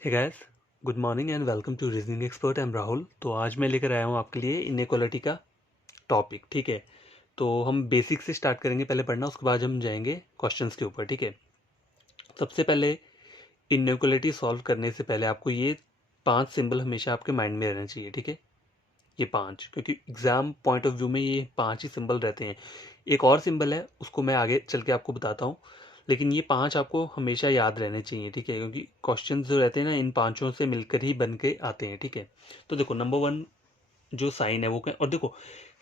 Hey guys, good morning and welcome to reasoning expert. I am Rahul. तो आज मैं लेकर आया हूँ आपके लिए इनइक्वालिटी का टॉपिक। ठीक है, तो हम बेसिक से स्टार्ट करेंगे पहले पढ़ना, उसके बाद हम जाएंगे क्वेश्चंस के ऊपर। ठीक है, सबसे पहले इनइक्वालिटी सॉल्व करने से पहले आपको ये 5 सिंबल हमेशा आपके माइंड में रहना चाहिए। ठीक है, ये 5, क्योंकि एग्जाम पॉइंट ऑफ व्यू में ये 5 ही सिंबल रहते हैं। एक और सिंबल है, उसको मैं आगे चल के आपको बताता हूँ, लेकिन ये 5 आपको हमेशा याद रहने चाहिए। ठीक है, क्योंकि क्वेश्चन जो रहते हैं ना, इन पांचों से मिलकर ही बन के आते हैं। ठीक है, तो देखो नंबर 1 जो साइन है वो क्या, और देखो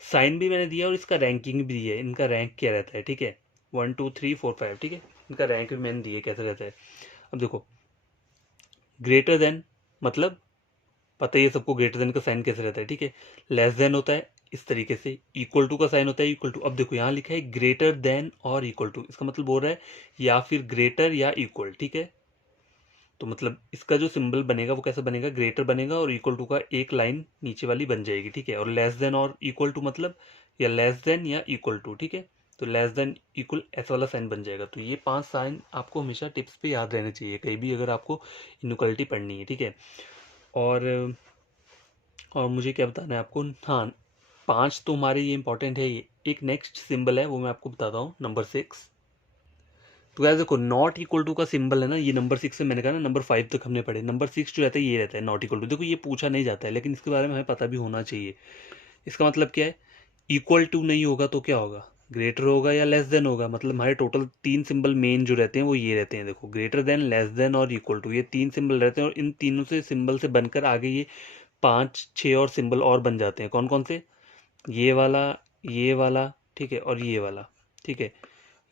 साइन भी मैंने दिया और इसका रैंकिंग भी दिया है, इनका रैंक क्या रहता है। ठीक है, 1 2 3 4 5। ठीक है, इनका रैंक भी मैंने दिया कैसे रहता है। अब देखो ग्रेटर देन, मतलब पता ही है सबको ग्रेटर देन का साइन कैसे रहता है। ठीक है, लेस देन होता है इस तरीके से, इक्वल टू का साइन होता है इक्वल टू। अब देखो यहाँ लिखा है ग्रेटर देन और इक्वल टू, इसका मतलब बोल रहा है या फिर ग्रेटर या इक्वल। ठीक है, तो मतलब इसका जो सिंबल बनेगा वो कैसा बनेगा, ग्रेटर बनेगा और इक्वल टू का एक लाइन नीचे वाली बन जाएगी। ठीक है, और लेस देन और इक्वल टू मतलब या लेस देन या इक्वल टू। ठीक है, तो लेस देन इक्वल ऐसा वाला साइन बन जाएगा। तो ये 5 साइन आपको हमेशा टिप्स पे याद रहने चाहिए कहीं भी अगर आपको इनइक्वालिटी पढ़नी है। ठीक है, और मुझे क्या बताना है आपको, हाँ 5 तो हमारे ये इंपॉर्टेंट है। ये एक नेक्स्ट सिंबल है वो मैं आपको बताता हूँ, नंबर 6। तो यार देखो नॉट इक्वल टू का सिंबल है ना, ये नंबर 6 से मैंने कहा ना नंबर 5 तक हमने पढ़े। नंबर 6 जो रहता है ये रहता है नॉट इक्वल टू। देखो ये पूछा नहीं जाता है, लेकिन इसके बारे में हमें पता भी होना चाहिए। इसका मतलब क्या है, इक्वल टू नहीं होगा तो क्या होगा, ग्रेटर होगा या लेस देन होगा। मतलब हमारे टोटल 3 सिंबल मेन जो रहते हैं वो ये रहते हैं। देखो ग्रेटर देन, लेस देन और इक्वल टू, ये 3 सिंबल रहते हैं, और इन तीनों से सिंबल से बनकर आगे ये 5 6 और सिंबल और बन जाते हैं। कौन कौन से, ये वाला, ये वाला, ठीक है, और ये वाला। ठीक है,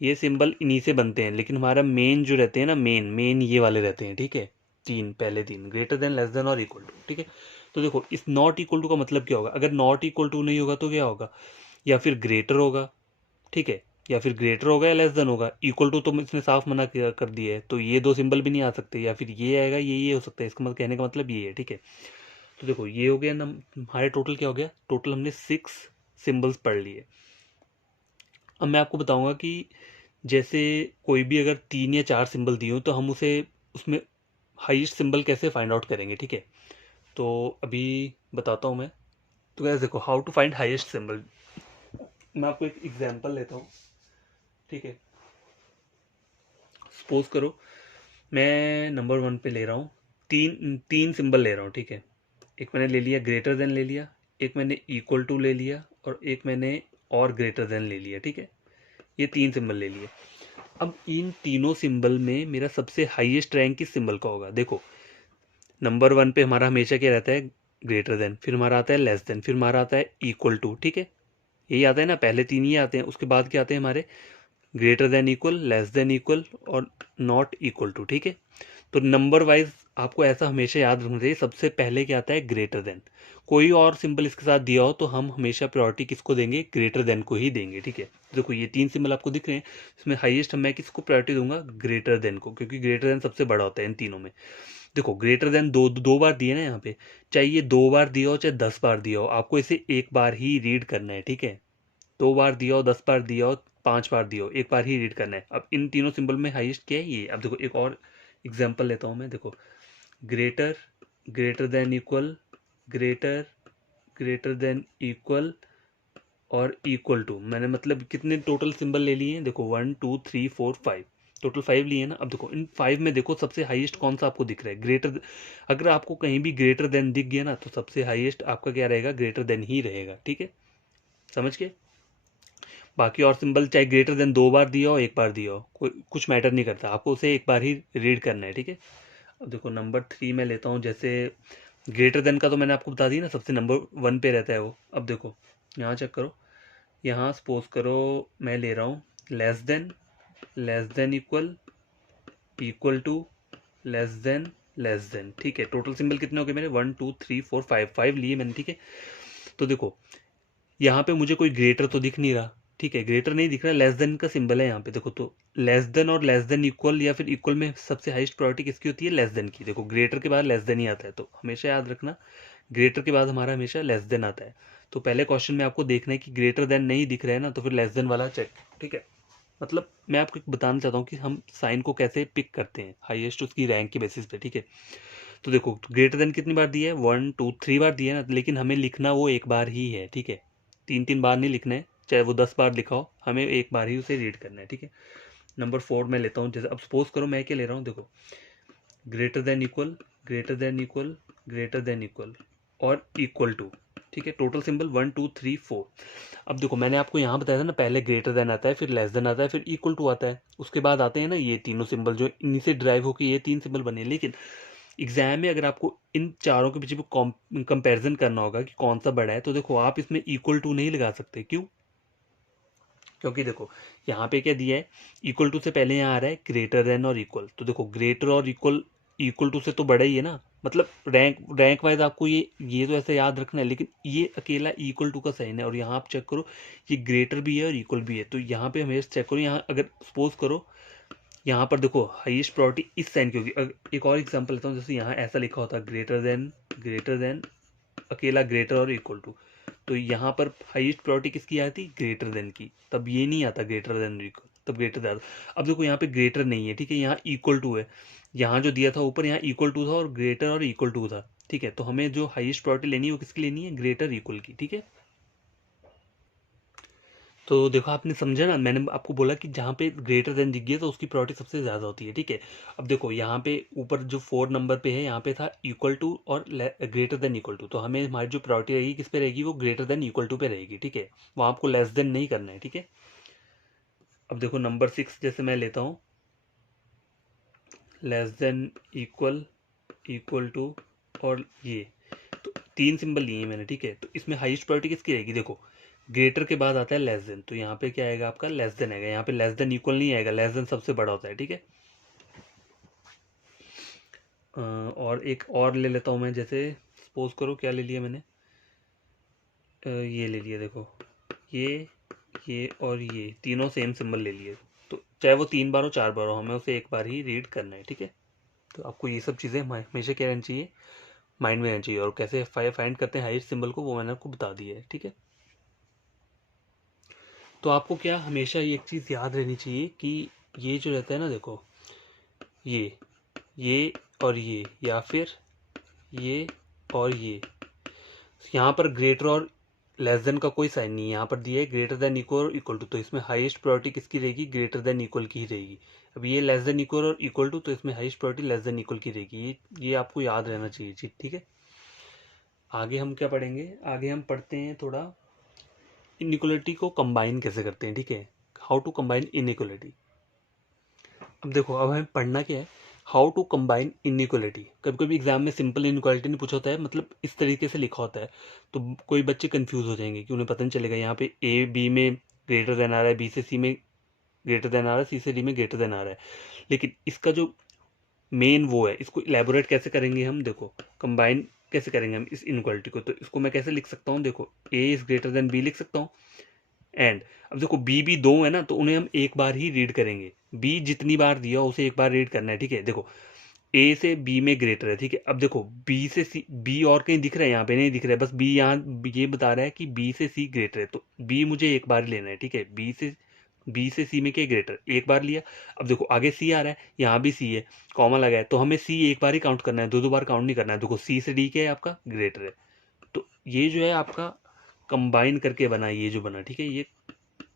ये सिंबल इन्हीं से बनते हैं, लेकिन हमारा मेन जो रहते हैं ना, मेन मेन ये वाले रहते हैं। ठीक है, तीन, पहले तीन, ग्रेटर देन, लेस देन और इक्वल टू। ठीक है, तो देखो इस नॉट इक्वल टू का मतलब क्या होगा, अगर नॉट इक्वल टू नहीं होगा तो क्या होगा, या फिर ग्रेटर होगा। ठीक है, या फिर ग्रेटर होगा या लेस देन होगा। इक्वल टू तो इसने साफ मना कर दिया है, तो ये दो सिंबल भी नहीं आ सकते, या फिर ये आएगा, ये हो सकता है। इसका मतलब कहने का मतलब ये है। ठीक है, तो देखो ये हो गया ना, हमारे टोटल क्या हो गया, टोटल हमने 6 सिंबल्स पढ़ लिए। अब मैं आपको बताऊंगा कि जैसे कोई भी अगर 3 या 4 सिंबल दिए हो तो हम उसे उसमें हाईएस्ट सिंबल कैसे फाइंड आउट करेंगे। ठीक है, तो अभी बताता हूँ मैं। तो गैस देखो, how to find highest symbol, मैं आपको एक एग्जांपल लेता हूँ। ठीक है, सपोज करो मैं नंबर 1 पे ले रहा हूँ, तीन तीन सिंबल ले रहा हूँ। ठीक है, एक मैंने ले लिया ग्रेटर देन ले लिया, एक मैंने इक्वल टू ले लिया, और एक मैंने और ग्रेटर देन ले लिया। ठीक है, ये 3 सिंबल ले लिए। अब इन तीनों सिंबल में मेरा सबसे हाईएस्ट रैंक किस सिंबल का होगा। देखो नंबर 1 पे हमारा हमेशा क्या रहता है, ग्रेटर देन, फिर हमारा आता है लेस देन, फिर हमारा आता है इक्वल टू। ठीक है, यही आता है ना, पहले 3 ही आते हैं, उसके बाद क्या आते हैं हमारे, greater than equal, less than equal और नॉट इक्वल टू। ठीक है, तो नंबर वाइज आपको ऐसा हमेशा याद रखना चाहिए, सबसे पहले क्या आता है, ग्रेटर देन। कोई और सिंबल इसके साथ दिया हो तो हम हमेशा प्रायोरिटी किसको देंगे, ग्रेटर देन को ही देंगे। ठीक है, देखो ये 3 सिंबल आपको दिख रहे हैं, इसमें हाईएस्ट मैं किसको प्रायोरिटी दूंगा, ग्रेटर देन को, क्योंकि ग्रेटर देन सबसे बड़ा होता है इन तीनों में। देखो ग्रेटर देन दो दो बार दिए ना यहाँ पे, चाहे ये 2 बार दिया हो चाहे 10 बार दिया हो, आपको इसे एक बार ही रीड करना है। ठीक है, 2 बार दिया हो, 10 बार दिया हो, 5 बार दिया हो, एक बार ही रीड करना है। अब इन तीनों सिंबल में हाईएस्ट क्या है, ये। अब देखो एक और एग्जांपल लेता हूँ मैं। देखो greater, greater than equal, greater, greater than equal और इक्वल टू, मैंने मतलब कितने टोटल सिंबल ले लिए हैं, देखो 1 2 3 4 5, टोटल 5 लिए हैं ना। अब देखो इन 5 में देखो सबसे हाईएस्ट कौन सा आपको दिख रहा है, ग्रेटर। अगर आपको कहीं भी ग्रेटर देन दिख गया ना, तो सबसे हाईएस्ट आपका क्या रहेगा, ग्रेटर देन ही रहेगा। ठीक है, समझ के। बाकी और सिंबल चाहे ग्रेटर देन 2 बार दिया हो, एक बार दिया हो, कोई कुछ मैटर नहीं करता, आपको उसे एक बार ही रीड करना है। ठीक है, अब देखो नंबर 3 में लेता हूँ। जैसे ग्रेटर देन का तो मैंने आपको बता दी ना, सबसे नंबर 1 पे रहता है वो। अब देखो यहाँ चेक करो, यहाँ सपोज करो मैं ले रहा हूँ less than, less than equal, equal to, less than, less than. ठीक है, टोटल सिंबल कितने हो गए मेरे, 1 2 3 4 5, 5 लिए मैंने। ठीक है, तो देखो यहाँ पे मुझे कोई ग्रेटर तो दिख नहीं रहा। ठीक है, ग्रेटर नहीं दिख रहा, लेस देन का सिंबल है यहाँ पे। देखो तो लेस देन और लेस देन इक्वल, या फिर इक्वल में सबसे हाईएस्ट प्रायोरिटी किसकी होती है, लेस देन की। देखो ग्रेटर के बाद लेस देन ही आता है, तो हमेशा याद रखना ग्रेटर के बाद हमारा हमेशा लेस देन आता है। तो पहले क्वेश्चन में आपको देखना है कि ग्रेटर देन नहीं दिख रहा है ना, तो फिर लेस देन वाला चेक। ठीक है, मतलब मैं आपको बताना चाहता हूँ कि हम साइन को कैसे पिक करते हैं हाईएस्ट उसकी रैंक के बेसिस पे। ठीक है, तो देखो ग्रेटर देन कितनी बार दिया है, 1 2 3 बार दिया है ना, लेकिन हमें लिखना वो एक बार ही है, ठीक है, 3 बार नहीं लिखना है, चाहे वो 10 बार लिखाओ, हमें एक बार ही उसे रीड करना है, ठीक है। नंबर 4 मैं लेता हूँ, जैसे अब सपोज करो मैं क्या ले रहा हूँ, देखो greater than equal, greater than equal, greater than equal और इक्वल टू, ठीक है, टोटल सिंबल 1 2 3 4। अब देखो मैंने आपको यहाँ बताया था ना, पहले ग्रेटर देन आता है, फिर लेस देन आता है, फिर इक्वल टू आता है, उसके बाद आते हैं ना ये तीनों सिंबल, जो इन्हीं से ड्राइव होकर ये 3 सिंबल बने। लेकिन एग्जाम में अगर आपको इन चारों के पीछे कंपैरिजन करना होगा कि कौन सा बड़ा है, तो देखो आप इसमें इक्वल टू नहीं लगा सकते। क्यों? क्योंकि देखो यहाँ पे क्या दिया है, इक्वल टू से पहले यहाँ आ रहा है ग्रेटर देन और इक्वल, तो देखो ग्रेटर और इक्वल इक्वल टू से तो बड़ा ही है ना, मतलब रैंक वाइज आपको ये तो ऐसे याद रखना है, लेकिन ये अकेला इक्वल टू का साइन है। और यहाँ आप चेक करो, ये ग्रेटर भी है और इक्वल भी है, तो यहाँ पे हमेशा चेक करो, यहाँ अगर सपोज करो यहाँ पर देखो हाईएस्ट प्रायोरिटी इस साइन की होगी। एक और एग्जांपल लेता हूँ, जैसे यहाँ ऐसा लिखा होता है ग्रेटर देन अकेला ग्रेटर और इक्वल टू, तो यहाँ पर हाईएस्ट प्रायोरिटी किसकी आती, ग्रेटर देन की, तब ये नहीं आता ग्रेटर देन इक्वल, तब ग्रेटर देन। अब देखो यहाँ पे ग्रेटर नहीं है, ठीक है, यहाँ इक्वल टू है, यहाँ जो दिया था ऊपर यहाँ इक्वल टू था और ग्रेटर और इक्वल टू था, ठीक है, तो हमें जो हाईएस्ट प्रायोरिटी लेनी है वो किसकी लेनी है, ग्रेटर इक्वल की, ठीक है। तो देखो आपने समझा ना, मैंने आपको बोला कि जहाँ पे ग्रेटर देन दिख गया तो उसकी प्रायोरिटी सबसे ज़्यादा होती है, ठीक है। अब देखो यहाँ पे ऊपर जो 4 नंबर पे है, यहाँ पे था इक्वल टू और ग्रेटर देन इक्वल टू, तो हमें हमारी जो प्रायोरिटी रहेगी किस पे रहेगी, वो ग्रेटर देन इक्वल टू पे रहेगी, ठीक है, वहाँ आपको लेस देन नहीं करना है, ठीक है। अब देखो नंबर 6 जैसे मैं लेता हूँ, less than equal, equal to और ये, तो 3 सिंबल लिए हैं मैंने, ठीक है, तो इसमें हाईएस्ट प्रायोरिटी किसकी रहेगी, देखो ग्रेटर के बाद आता है लेस देन, तो यहाँ पे क्या आएगा आपका लेस देन आएगा, यहाँ पे लेस देन इक्वल नहीं आएगा, लेस देन सबसे बड़ा होता है, ठीक है। और एक और ले लेता हूँ मैं, जैसे सपोज करो क्या ले लिया मैंने, ये ले लिया, देखो ये और ये तीनों सेम सिंबल ले लिए, तो चाहे वो 3 बार हो 4 बार हो, हमें उसे एक बार ही रीड करना है, ठीक है। तो आपको ये सब चीज़ें हमेशा क्या रहनी चाहिए, माइंड में रहनी चाहिए, और कैसे फाइंड करते हैं हाईएस्ट सिंबल को वो मैंने आपको बता दिया है, ठीक है। तो आपको क्या हमेशा ये एक चीज़ याद रहनी चाहिए कि ये जो रहता है ना, देखो ये और ये, या फिर ये और ये, यहाँ पर ग्रेटर और लेस देन का कोई साइन नहीं है, यहाँ पर दिया है ग्रेटर देन इक्वल और इक्वल टू, तो इसमें हाईएस्ट प्रायोरिटी किसकी रहेगी, ग्रेटर देन इक्वल की ही रहेगी। अब ये लेस देन इक्वल और इक्वल टू, तो इसमें highest priority less than equal की रहेगी, ये आपको याद रहना चाहिए चीज, ठीक है। आगे हम क्या पढ़ेंगे, आगे हम पढ़ते हैं थोड़ा इनइक्वलिटी को कंबाइन कैसे करते हैं, ठीक है, हाउ टू कंबाइन इनइक्वलिटी। अब देखो अब हमें पढ़ना क्या है, हाउ टू कंबाइन इनइक्वलिटी। कभी कभी एग्जाम में सिंपल इनइक्वालिटी नहीं पूछा होता है, मतलब इस तरीके से लिखा होता है, तो कोई बच्चे कंफ्यूज हो जाएंगे कि उन्हें पता नहीं चलेगा यहाँ पे ए बी में ग्रेटर देन आ रहा है, बी से सी में ग्रेटर देन आ रहा है, सी से डी में ग्रेटर देन आ रहा है। लेकिन इसका जो मेन वो है, इसको इलेबोरेट कैसे करेंगे हम, देखो कंबाइन कैसे करेंगे हम इस इनइक्वालिटी को, तो इसको मैं कैसे लिख सकता हूँ, देखो ए इज ग्रेटर देन बी लिख सकता हूँ, एंड अब देखो बी भी दो है ना, तो उन्हें हम एक बार ही रीड करेंगे, बी जितनी बार दिया उसे एक बार रीड करना है, ठीक है। देखो ए से बी में ग्रेटर है, ठीक है, अब देखो बी से सी, बी और कहीं दिख रहा है, यहाँ पे नहीं दिख रहा है, बस बी यहाँ ये बता रहा है कि बी से सी ग्रेटर है, तो बी मुझे एक बार लेना है, ठीक है, बी से सी में क्या ग्रेटर, एक बार लिया। अब देखो आगे सी आ रहा है, यहाँ भी सी है, कॉमा लगा है, तो हमें सी एक बार ही काउंट करना है, दो बार काउंट नहीं करना है। देखो सी से डी क्या है आपका, ग्रेटर है, तो ये जो है आपका कंबाइन करके बना, ये जो बना, ठीक है, ये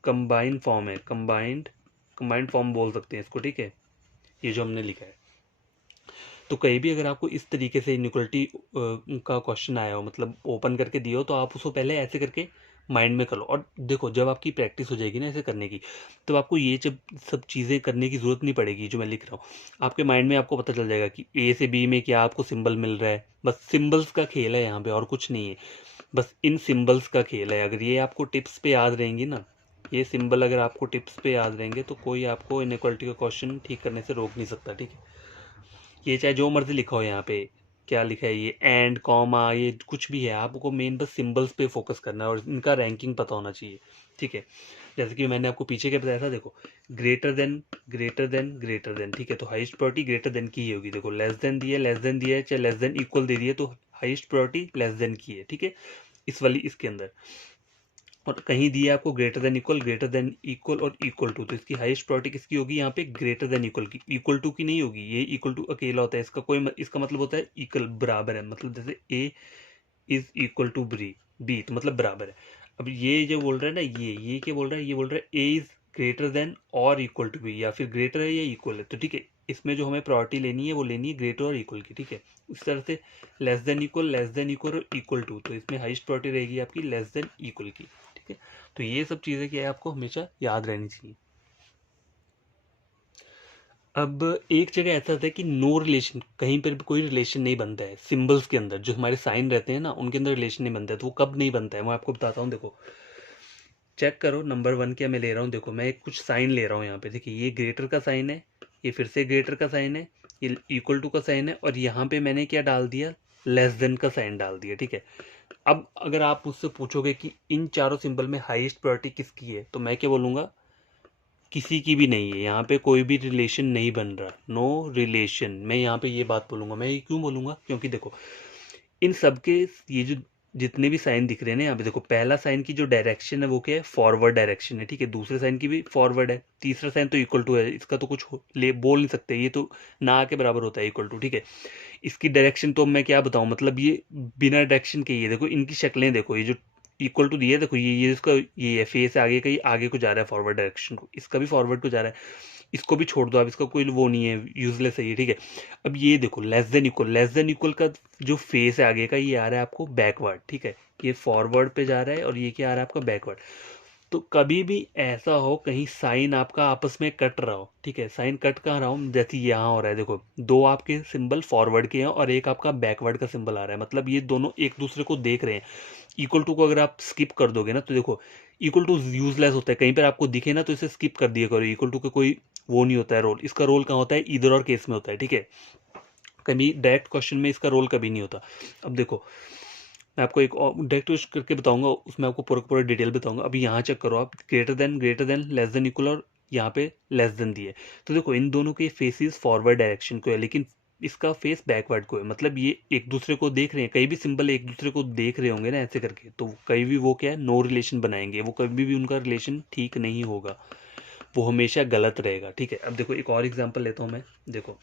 कंबाइन फॉर्म है, कंबाइंड फॉर्म बोल सकते हैं इसको, ठीक है, ये जो हमने लिखा है। तो कहीं भी अगर आपको इस तरीके से इनइक्वलिटी का क्वेश्चन आया हो, मतलब ओपन करके दिया हो, तो आप उसको पहले ऐसे करके माइंड में कर लो, और देखो जब आपकी प्रैक्टिस हो जाएगी ना ऐसे करने की, तो आपको ये जब सब चीज़ें करने की ज़रूरत नहीं पड़ेगी जो मैं लिख रहा हूँ, आपके माइंड में आपको पता चल जाएगा कि ए से बी में क्या आपको सिंबल मिल रहा है, बस सिंबल्स का खेल है यहाँ पे, और कुछ नहीं है, बस इन सिंबल्स का खेल है। अगर ये आपको टिप्स पे याद रहेंगी ना, ये सिंबल अगर आपको टिप्स पे याद रहेंगे, तो कोई आपको इनइक्वालिटी का क्वेश्चन ठीक करने से रोक नहीं सकता, ठीक है। ये चाहे जो मर्जी लिखा हो, यहाँ पे क्या लिखा है, ये एंड कॉमा ये कुछ भी है, आपको मेन बस सिंबल्स पे फोकस करना है और इनका रैंकिंग पता होना चाहिए, ठीक है। जैसे कि मैंने आपको पीछे क्या बताया था, देखो greater than greater than greater than, ठीक है, तो हाईएस्ट प्रायोरिटी ग्रेटर देन की ही होगी। देखो लेस देन दिया, लेस देन दिया है, चाहे लेस देन इक्वल दे दिए, तो हाईएस्ट प्रायोरिटी लेस देन की है, ठीक है, इस वाली इसके अंदर। और कहीं दिया आपको ग्रेटर देन इक्वल और इक्वल टू, तो इसकी हाईएस्ट प्रायोरिटी किसकी होगी यहाँ पे, ग्रेटर देन इक्वल की, इक्वल टू की नहीं होगी। ये इक्वल टू अकेला होता है, इसका मतलब होता है इक्वल, बराबर है, मतलब जैसे ए इज इक्वल टू बी तो मतलब बराबर है। अब ये जो बोल रहा है ना, ये क्या बोल रहा है, ये बोल रहा है ए इज ग्रेटर देन और इक्वल टू बी, या फिर ग्रेटर है या इक्वल है, तो ठीक है, इसमें जो हमें प्रायोरिटी लेनी है वो लेनी है ग्रेटर और इक्वल की, ठीक है। इस तरह से लेस देन इक्वल और इक्वल टू, तो इसमें हाईएस्ट प्रायोरिटी रहेगी आपकी लेस देन इक्वल की, ठीक है। तो ये सब चीज़ें क्या है आपको हमेशा याद रहनी चाहिए। अब एक जगह ऐसा होता है कि नो रिलेशन, कहीं पर भी कोई रिलेशन नहीं बनता है सिंबल्स के अंदर, जो हमारे साइन रहते हैं ना उनके अंदर रिलेशन नहीं बनता है, तो वो कब नहीं बनता है मैं आपको बताता हूँ। देखो चेक करो, नंबर 1 क्या मैं ले रहा हूँ, देखो मैं एक कुछ साइन ले रहा हूँ यहाँ पे, देखिए ये ग्रेटर का साइन है, ये फिर से ग्रेटर का साइन है, ये इक्वल टू का साइन है, और यहाँ पे मैंने क्या डाल दिया, लेस देन का साइन डाल दिया, ठीक है। अब अगर आप मुझसे पूछोगे कि इन चारों सिंबल में हाईएस्ट प्रायोरिटी किसकी है, तो मैं क्या बोलूँगा, किसी की भी नहीं है, यहाँ पे कोई भी रिलेशन नहीं बन रहा, नो रिलेशन, मैं यहाँ पे ये बात बोलूँगा। मैं ये क्यों बोलूँगा, क्योंकि देखो इन सब के ये जो जितने भी साइन दिख रहे हैं ना यहाँ पे, देखो पहला साइन की जो डायरेक्शन है वो क्या है, फॉरवर्ड डायरेक्शन है, ठीक है। दूसरे साइन की भी फॉरवर्ड है, तीसरा साइन तो इक्वल टू है, इसका तो कुछ बोल नहीं सकते, ये तो ना के बराबर होता है इक्वल टू, ठीक है। इसकी डायरेक्शन तो मैं क्या बताऊँ, मतलब ये बिना डायरेक्शन के ही है, देखो इनकी शक्लें देखो, ये जो इक्वल टू दिया है, देखो ये इसका ये है, फेस आगे का, आगे को जा रहा है फॉरवर्ड डायरेक्शन को, इसका भी फॉरवर्ड को जा रहा है, इसको भी छोड़ दो आप, इसका कोई वो नहीं है, यूजलेस है ये, ठीक है। अब ये देखो लेस देन इक्वल का जो फेस है आगे का, ये आ रहा है आपको बैकवर्ड, ठीक है, ये फॉरवर्ड पे जा रहा है, और ये क्या आ रहा है आपका बैकवर्ड। तो कभी भी ऐसा हो कहीं साइन आपका आपस में कट रहा हो, ठीक है, साइन कट कहाँ रहा हो, जैसे यहाँ हो रहा है, देखो दो आपके सिंबल फॉरवर्ड के हैं और एक आपका बैकवर्ड का सिंबल आ रहा है, मतलब ये दोनों एक दूसरे को देख रहे हैं। इक्वल टू को अगर आप स्किप कर दोगे ना, तो देखो इक्वल टू यूजलेस होता है, कहीं पर आपको दिखे ना तो इसे स्किप कर दिया करो, इक्वल टू का कोई वो नहीं होता है रोल, इसका रोल कहाँ होता है, इधर और केस में होता है, ठीक है। कभी डायरेक्ट क्वेश्चन में इसका रोल कभी नहीं होता। अब देखो मैं आपको एक डायरेक्ट क्वेश्चन करके बताऊंगा, उसमें आपको पूरा डिटेल बताऊंगा। अभी यहाँ चेक करो आप, greater than less than equal, और यहाँ पे लेस देन दिए, तो देखो इन दोनों के फेसेस फॉरवर्ड डायरेक्शन को है, लेकिन इसका फेस बैकवर्ड को है, मतलब ये एक दूसरे को देख रहे हैं, कई भी सिंबल एक दूसरे को देख रहे होंगे ना ऐसे करके, तो कहीं भी वो क्या है, नो रिलेशन बनाएंगे, वो कभी भी उनका रिलेशन ठीक नहीं होगा, वो हमेशा गलत रहेगा, ठीक है। अब देखो एक और एग्जांपल लेता हूँ मैं, देखो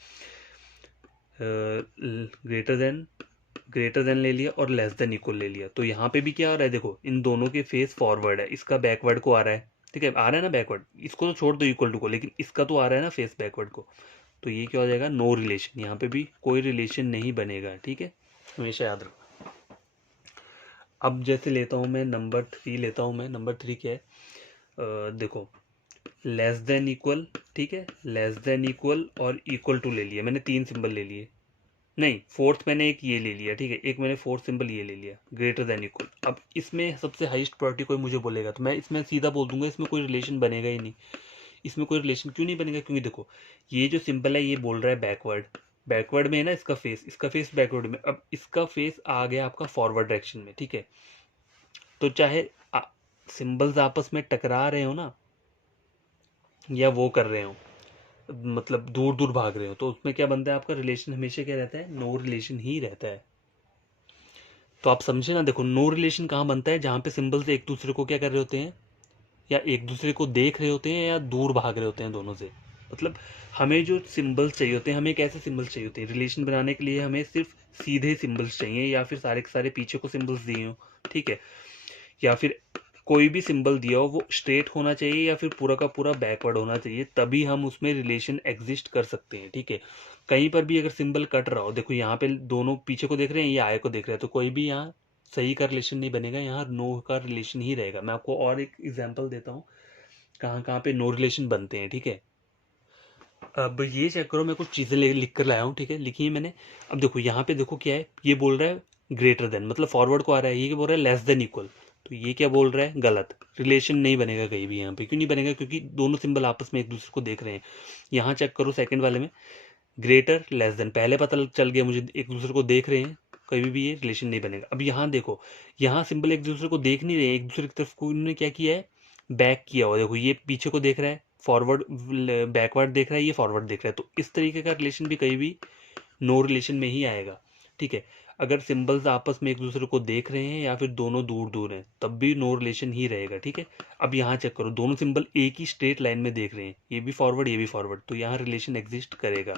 ग्रेटर देन ले लिया और लेस देन इक्वल ले लिया, तो यहाँ पे भी क्या आ रहा है, देखो इन दोनों के फेस फॉरवर्ड है, इसका बैकवर्ड को आ रहा है, ठीक है, आ रहा है ना बैकवर्ड, इसको तो छोड़ दो इक्वल टू को, लेकिन इसका तो आ रहा है ना फेस बैकवर्ड को, तो ये क्या हो जाएगा, नो रिलेशन, यहाँ पे भी कोई रिलेशन नहीं बनेगा, ठीक है, हमेशा याद रखो। अब जैसे लेता हूँ मैं नंबर 3 लेता हूँ मैं, नंबर 3 क्या है, देखो लेस देन इक्वल, ठीक है, लेस देन इक्वल और इक्वल टू ले लिया मैंने, 3 सिंबल ले लिए, नहीं फोर्थ मैंने एक ये ले लिया, ठीक है, एक मैंने फोर्थ सिंबल ये ले लिया, ग्रेटर देन इक्वल। अब इसमें सबसे हाईएस्ट प्रायोरिटी कोई मुझे बोलेगा तो मैं इसमें सीधा बोल दूंगा इसमें कोई रिलेशन बनेगा ही नहीं। इसमें कोई रिलेशन क्यों नहीं बनेगा, क्योंकि देखो ये जो सिंबल है ये बोल रहा है बैकवर्ड, बैकवर्ड में है ना इसका फेस बैकवर्ड में, अब इसका फेस आ गया आपका फॉरवर्ड डायरेक्शन में, ठीक है। तो चाहे सिंबल्स आपस में टकरा रहे हो ना, या वो कर रहे हो, मतलब दूर दूर भाग रहे हो, तो उसमें क्या बनता है आपका रिलेशन हमेशा क्या रहता है, नो रिलेशन ही रहता है। तो आप समझे ना, देखो नो रिलेशन कहाँ बनता है, जहाँ पे सिंबल्स एक दूसरे को क्या कर रहे होते हैं, या एक दूसरे को देख रहे होते हैं या दूर भाग रहे होते हैं दोनों से। मतलब हमें जो सिंबल्स चाहिए होते हैं, हमें कैसे सिंबल्स चाहिए होते हैं रिलेशन बनाने के लिए, हमें सिर्फ सीधे सिंबल्स चाहिए, या फिर सारे के सारे पीछे को सिंबल्स दिए हो, ठीक है, या फिर कोई भी सिंबल दिया हो वो स्ट्रेट होना चाहिए, या फिर पूरा का पूरा बैकवर्ड होना चाहिए, तभी हम उसमें रिलेशन एग्जिस्ट कर सकते हैं, ठीक है। कहीं पर भी अगर सिंबल कट रहा हो, देखो यहाँ पे दोनों पीछे को देख रहे हैं, ये आगे को देख रहे हैं, तो कोई भी यहाँ सही का रिलेशन नहीं बनेगा, यहाँ नो का रिलेशन ही रहेगा। मैं आपको और एक एग्जाम्पल देता हूँ कहाँ कहाँ पे नो रिलेशन बनते हैं, ठीक है। अब ये चेक करो, मैं कुछ चीज़ें लिख कर लाया हूँ, ठीक है, लिखी है मैंने। अब देखो यहाँ पे देखो क्या है, ये बोल रहा है ग्रेटर देन, मतलब फॉरवर्ड को आ रहा है, ये क्या बोल रहा है, लेस देन इक्वल, तो ये क्या बोल रहा है, गलत, रिलेशन नहीं बनेगा कहीं भी। यहाँ पे क्यों नहीं बनेगा, क्योंकि दोनों सिंबल आपस में एक दूसरे को देख रहे हैं। यहाँ चेक करो सेकंड वाले में, ग्रेटर लेस देन, पहले पता चल गया मुझे एक दूसरे को देख रहे हैं, कभी भी ये रिलेशन नहीं बनेगा। अब यहाँ देखो, यहाँ सिंबल एक दूसरे को देख नहीं रहे, एक दूसरे की तरफ को इन्होंने क्या किया है, बैक किया हुआ, देखो ये पीछे को देख रहा है, फॉरवर्ड बैकवर्ड देख रहा है, ये फॉरवर्ड देख रहा है, तो इस तरीके का रिलेशन भी कहीं भी नो रिलेशन में ही आएगा, ठीक है। अगर सिंबल्स आपस में एक दूसरे को देख रहे हैं या फिर दोनों दूर दूर हैं तब भी नो रिलेशन ही रहेगा, ठीक है। अब यहाँ चेक करो, दोनों सिंबल एक ही स्ट्रेट लाइन में देख रहे हैं, ये भी फॉरवर्ड ये भी फॉरवर्ड, तो यहाँ रिलेशन एग्जिस्ट करेगा।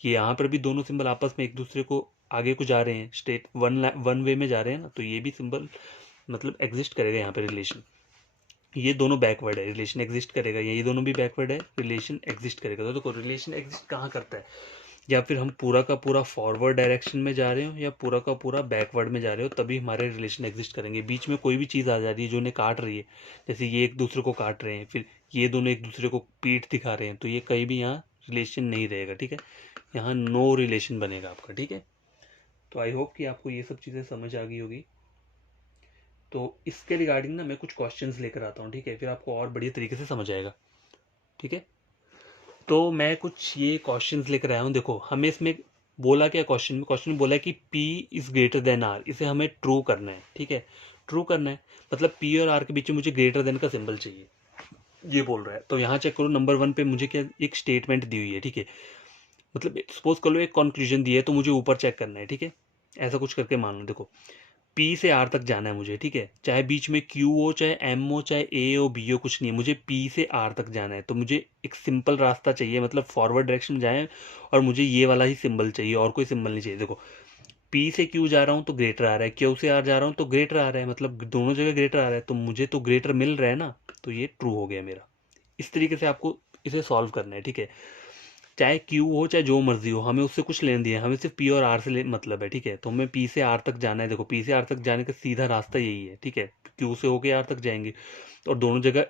ये यहाँ पर भी दोनों सिंबल आपस में एक दूसरे को आगे को जा रहे हैं, स्ट्रेट वन वे में जा रहे हैं ना, तो ये भी सिंबल मतलब एग्जिस्ट करेगा यहाँ पे रिलेशन। ये दोनों बैकवर्ड है, रिलेशन एग्जिस्ट करेगा, ये दोनों भी बैकवर्ड है, रिलेशन एग्जिस्ट करेगा। तो देखो रिलेशन एग्जिस्ट कहाँ करता है, या फिर हम पूरा का पूरा फॉरवर्ड डायरेक्शन में जा रहे हो या पूरा का पूरा बैकवर्ड में जा रहे हो तभी हमारे रिलेशन एग्जिस्ट करेंगे। बीच में कोई भी चीज़ आ जा रही है जो उन्हें काट रही है, जैसे ये एक दूसरे को काट रहे हैं, फिर ये दोनों एक दूसरे को पीठ दिखा रहे हैं, तो ये कहीं भी यहाँ रिलेशन नहीं रहेगा, ठीक है। यहाँ नो रिलेशन बनेगा आपका, ठीक है। तो आई होप कि आपको ये सब चीज़ें समझ आ गई होगी। तो इसके रिगार्डिंग ना मैं कुछ क्वेश्चंस लेकर आता हूँ, ठीक है, फिर आपको और बढ़िया तरीके से समझ आएगा, ठीक है। तो मैं कुछ ये क्वेश्चंस लेकर आया हूँ। देखो हमें इसमें बोला क्या, क्वेश्चन में बोला है कि P is greater than R, इसे हमें ट्रू करना है, ठीक है। ट्रू करना है मतलब P और R के बीच में मुझे ग्रेटर देन का सिंबल चाहिए, ये बोल रहा है। तो यहाँ चेक करो, नंबर 1 पे मुझे क्या एक स्टेटमेंट दी हुई है, ठीक है। मतलब सपोज कर लो एक कंक्लूजन दी है, तो मुझे ऊपर चेक करना है, ठीक है। ऐसा कुछ करके मान लो, देखो P से R तक जाना है मुझे, ठीक है। चाहे बीच में Q हो, चाहे M हो, चाहे A हो, B हो, कुछ नहीं है, मुझे P से R तक जाना है। तो मुझे एक सिंपल रास्ता चाहिए, मतलब फॉरवर्ड डायरेक्शन में जाए और मुझे ये वाला ही सिंबल चाहिए और कोई सिंबल नहीं चाहिए। देखो P से Q जा रहा हूँ तो ग्रेटर आ रहा है, Q से R जा रहा हूँ तो ग्रेटर आ रहा है, मतलब दोनों जगह ग्रेटर आ रहा है, तो मुझे तो ग्रेटर मिल रहा है ना, तो ये ट्रू हो गया मेरा। इस तरीके से आपको इसे सॉल्व करना है, ठीक है। चाहे क्यू हो चाहे जो मर्जी हो, हमें उससे कुछ लेन दिया, हमें सिर्फ पी और आर से मतलब है, ठीक है। तो हमें पी से आर तक जाना है। देखो पी से आर तक जाने का सीधा रास्ता यही है, ठीक है। क्यू से होके आर तक जाएंगे और दोनों जगह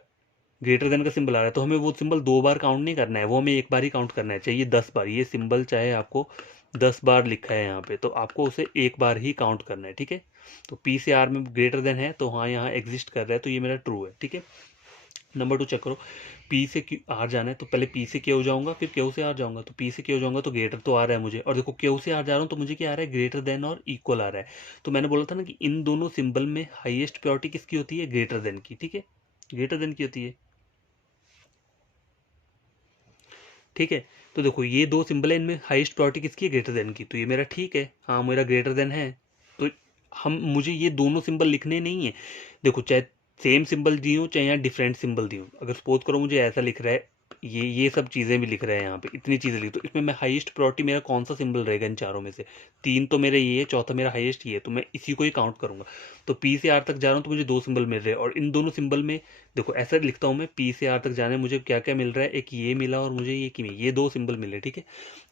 ग्रेटर देन का सिंबल आ रहा है, तो हमें वो सिंबल 2 बार काउंट नहीं करना है, वो हमें एक बार ही काउंट करना है। चाहिए 10 बार, ये सिंबल चाहे आपको 10 बार लिखा है यहाँ पे, तो आपको उसे एक बार ही काउंट करना है, ठीक है। तो पी से आर में ग्रेटर देन है, तो हाँ यहाँ एग्जिस्ट कर रहा है, तो ये मेरा ट्रू है, ठीक है। नंबर 2 चेक करो, पी से क्यू आर जाना है, तो पहले पी से क्यू जाऊंगा फिर क्यू से आर जाऊंगा। तो पी से क्यू जाऊंगा तो ग्रेटर तो आ रहा है मुझे, और देखो क्यू से आर जा रहा हूँ तो मुझे क्या आ रहा है, ग्रेटर देन और इक्वल आ रहा है। तो मैंने बोला था ना कि इन दोनों सिंबल में हाईएस्ट प्योरिटी किसकी होती है, ग्रेटर देन की, ठीक है। ग्रेटर देन की होती है, ठीक है। तो देखो ये दो सिंबल है, इनमें हाईएस्ट प्योरिटी किसकी है, ग्रेटर देन की, तो ये मेरा ठीक है, हाँ मेरा ग्रेटर देन है। तो हम मुझे ये दोनों सिंबल लिखने नहीं है। देखो चाहे सेम सिंबल दी हो चाहे यहाँ डिफरेंट सिंबल दी हो, अगर सपोज करो मुझे ऐसा लिख रहा है, ये सब चीज़ें भी लिख रहे हैं यहाँ पे, इतनी चीज़ें लिख, तो इसमें मैं हाईएस्ट प्रायोरिटी मेरा कौन सा सिंबल रहेगा इन चारों में से, 3 तो मेरे ये है, चौथा मेरा हाईएस्ट ये है, तो मैं इसी को ही काउंट करूंगा। तो पी से आर तक जा रहा हूँ तो मुझे 2 सिंबल मिल रहे हैं, और इन दोनों सिंबल में देखो ऐसा लिखता हूँ मैं, पी से आर तक जाने मुझे क्या क्या मिल रहा है, एक ये मिला और मुझे ये 2 सिंबल मिले, ठीक है।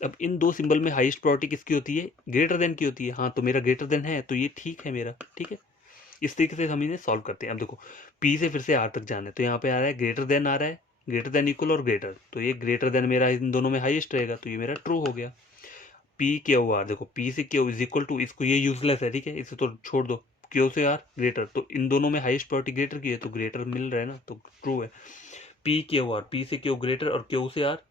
अब इन 2 सिंबल में हाईएस्ट प्रायोरिटी किसकी होती है, ग्रेटर देन की होती है, हाँ तो मेरा ग्रेटर देन है, तो ये ठीक है मेरा, ठीक है। इस तरीके से हम इन्हें सॉल्व करते हैं। अब देखो पी से फिर से आर तक जाना है, तो यहाँ पे आ रहा है ग्रेटर देन आ रहा है, ग्रेटर देन इक्वल और ग्रेटर, तो ये ग्रेटर देन मेरा इन दोनों में हाईएस्ट रहेगा, तो ये मेरा ट्रू हो गया। पी क्यू आर, देखो पी से क्यू इज इक्वल टू, इसको ये यूजलेस है, ठीक है, इसे तो छोड़ दो। क्यू से आर ग्रेटर, तो इन दोनों में हाईएस्ट प्रायोरिटी ग्रेटर की है, तो ग्रेटर मिल रहा है ना, तो ट्रू है। पी क्यू आर, पी से क्यू ग्रेटर और क्यू से R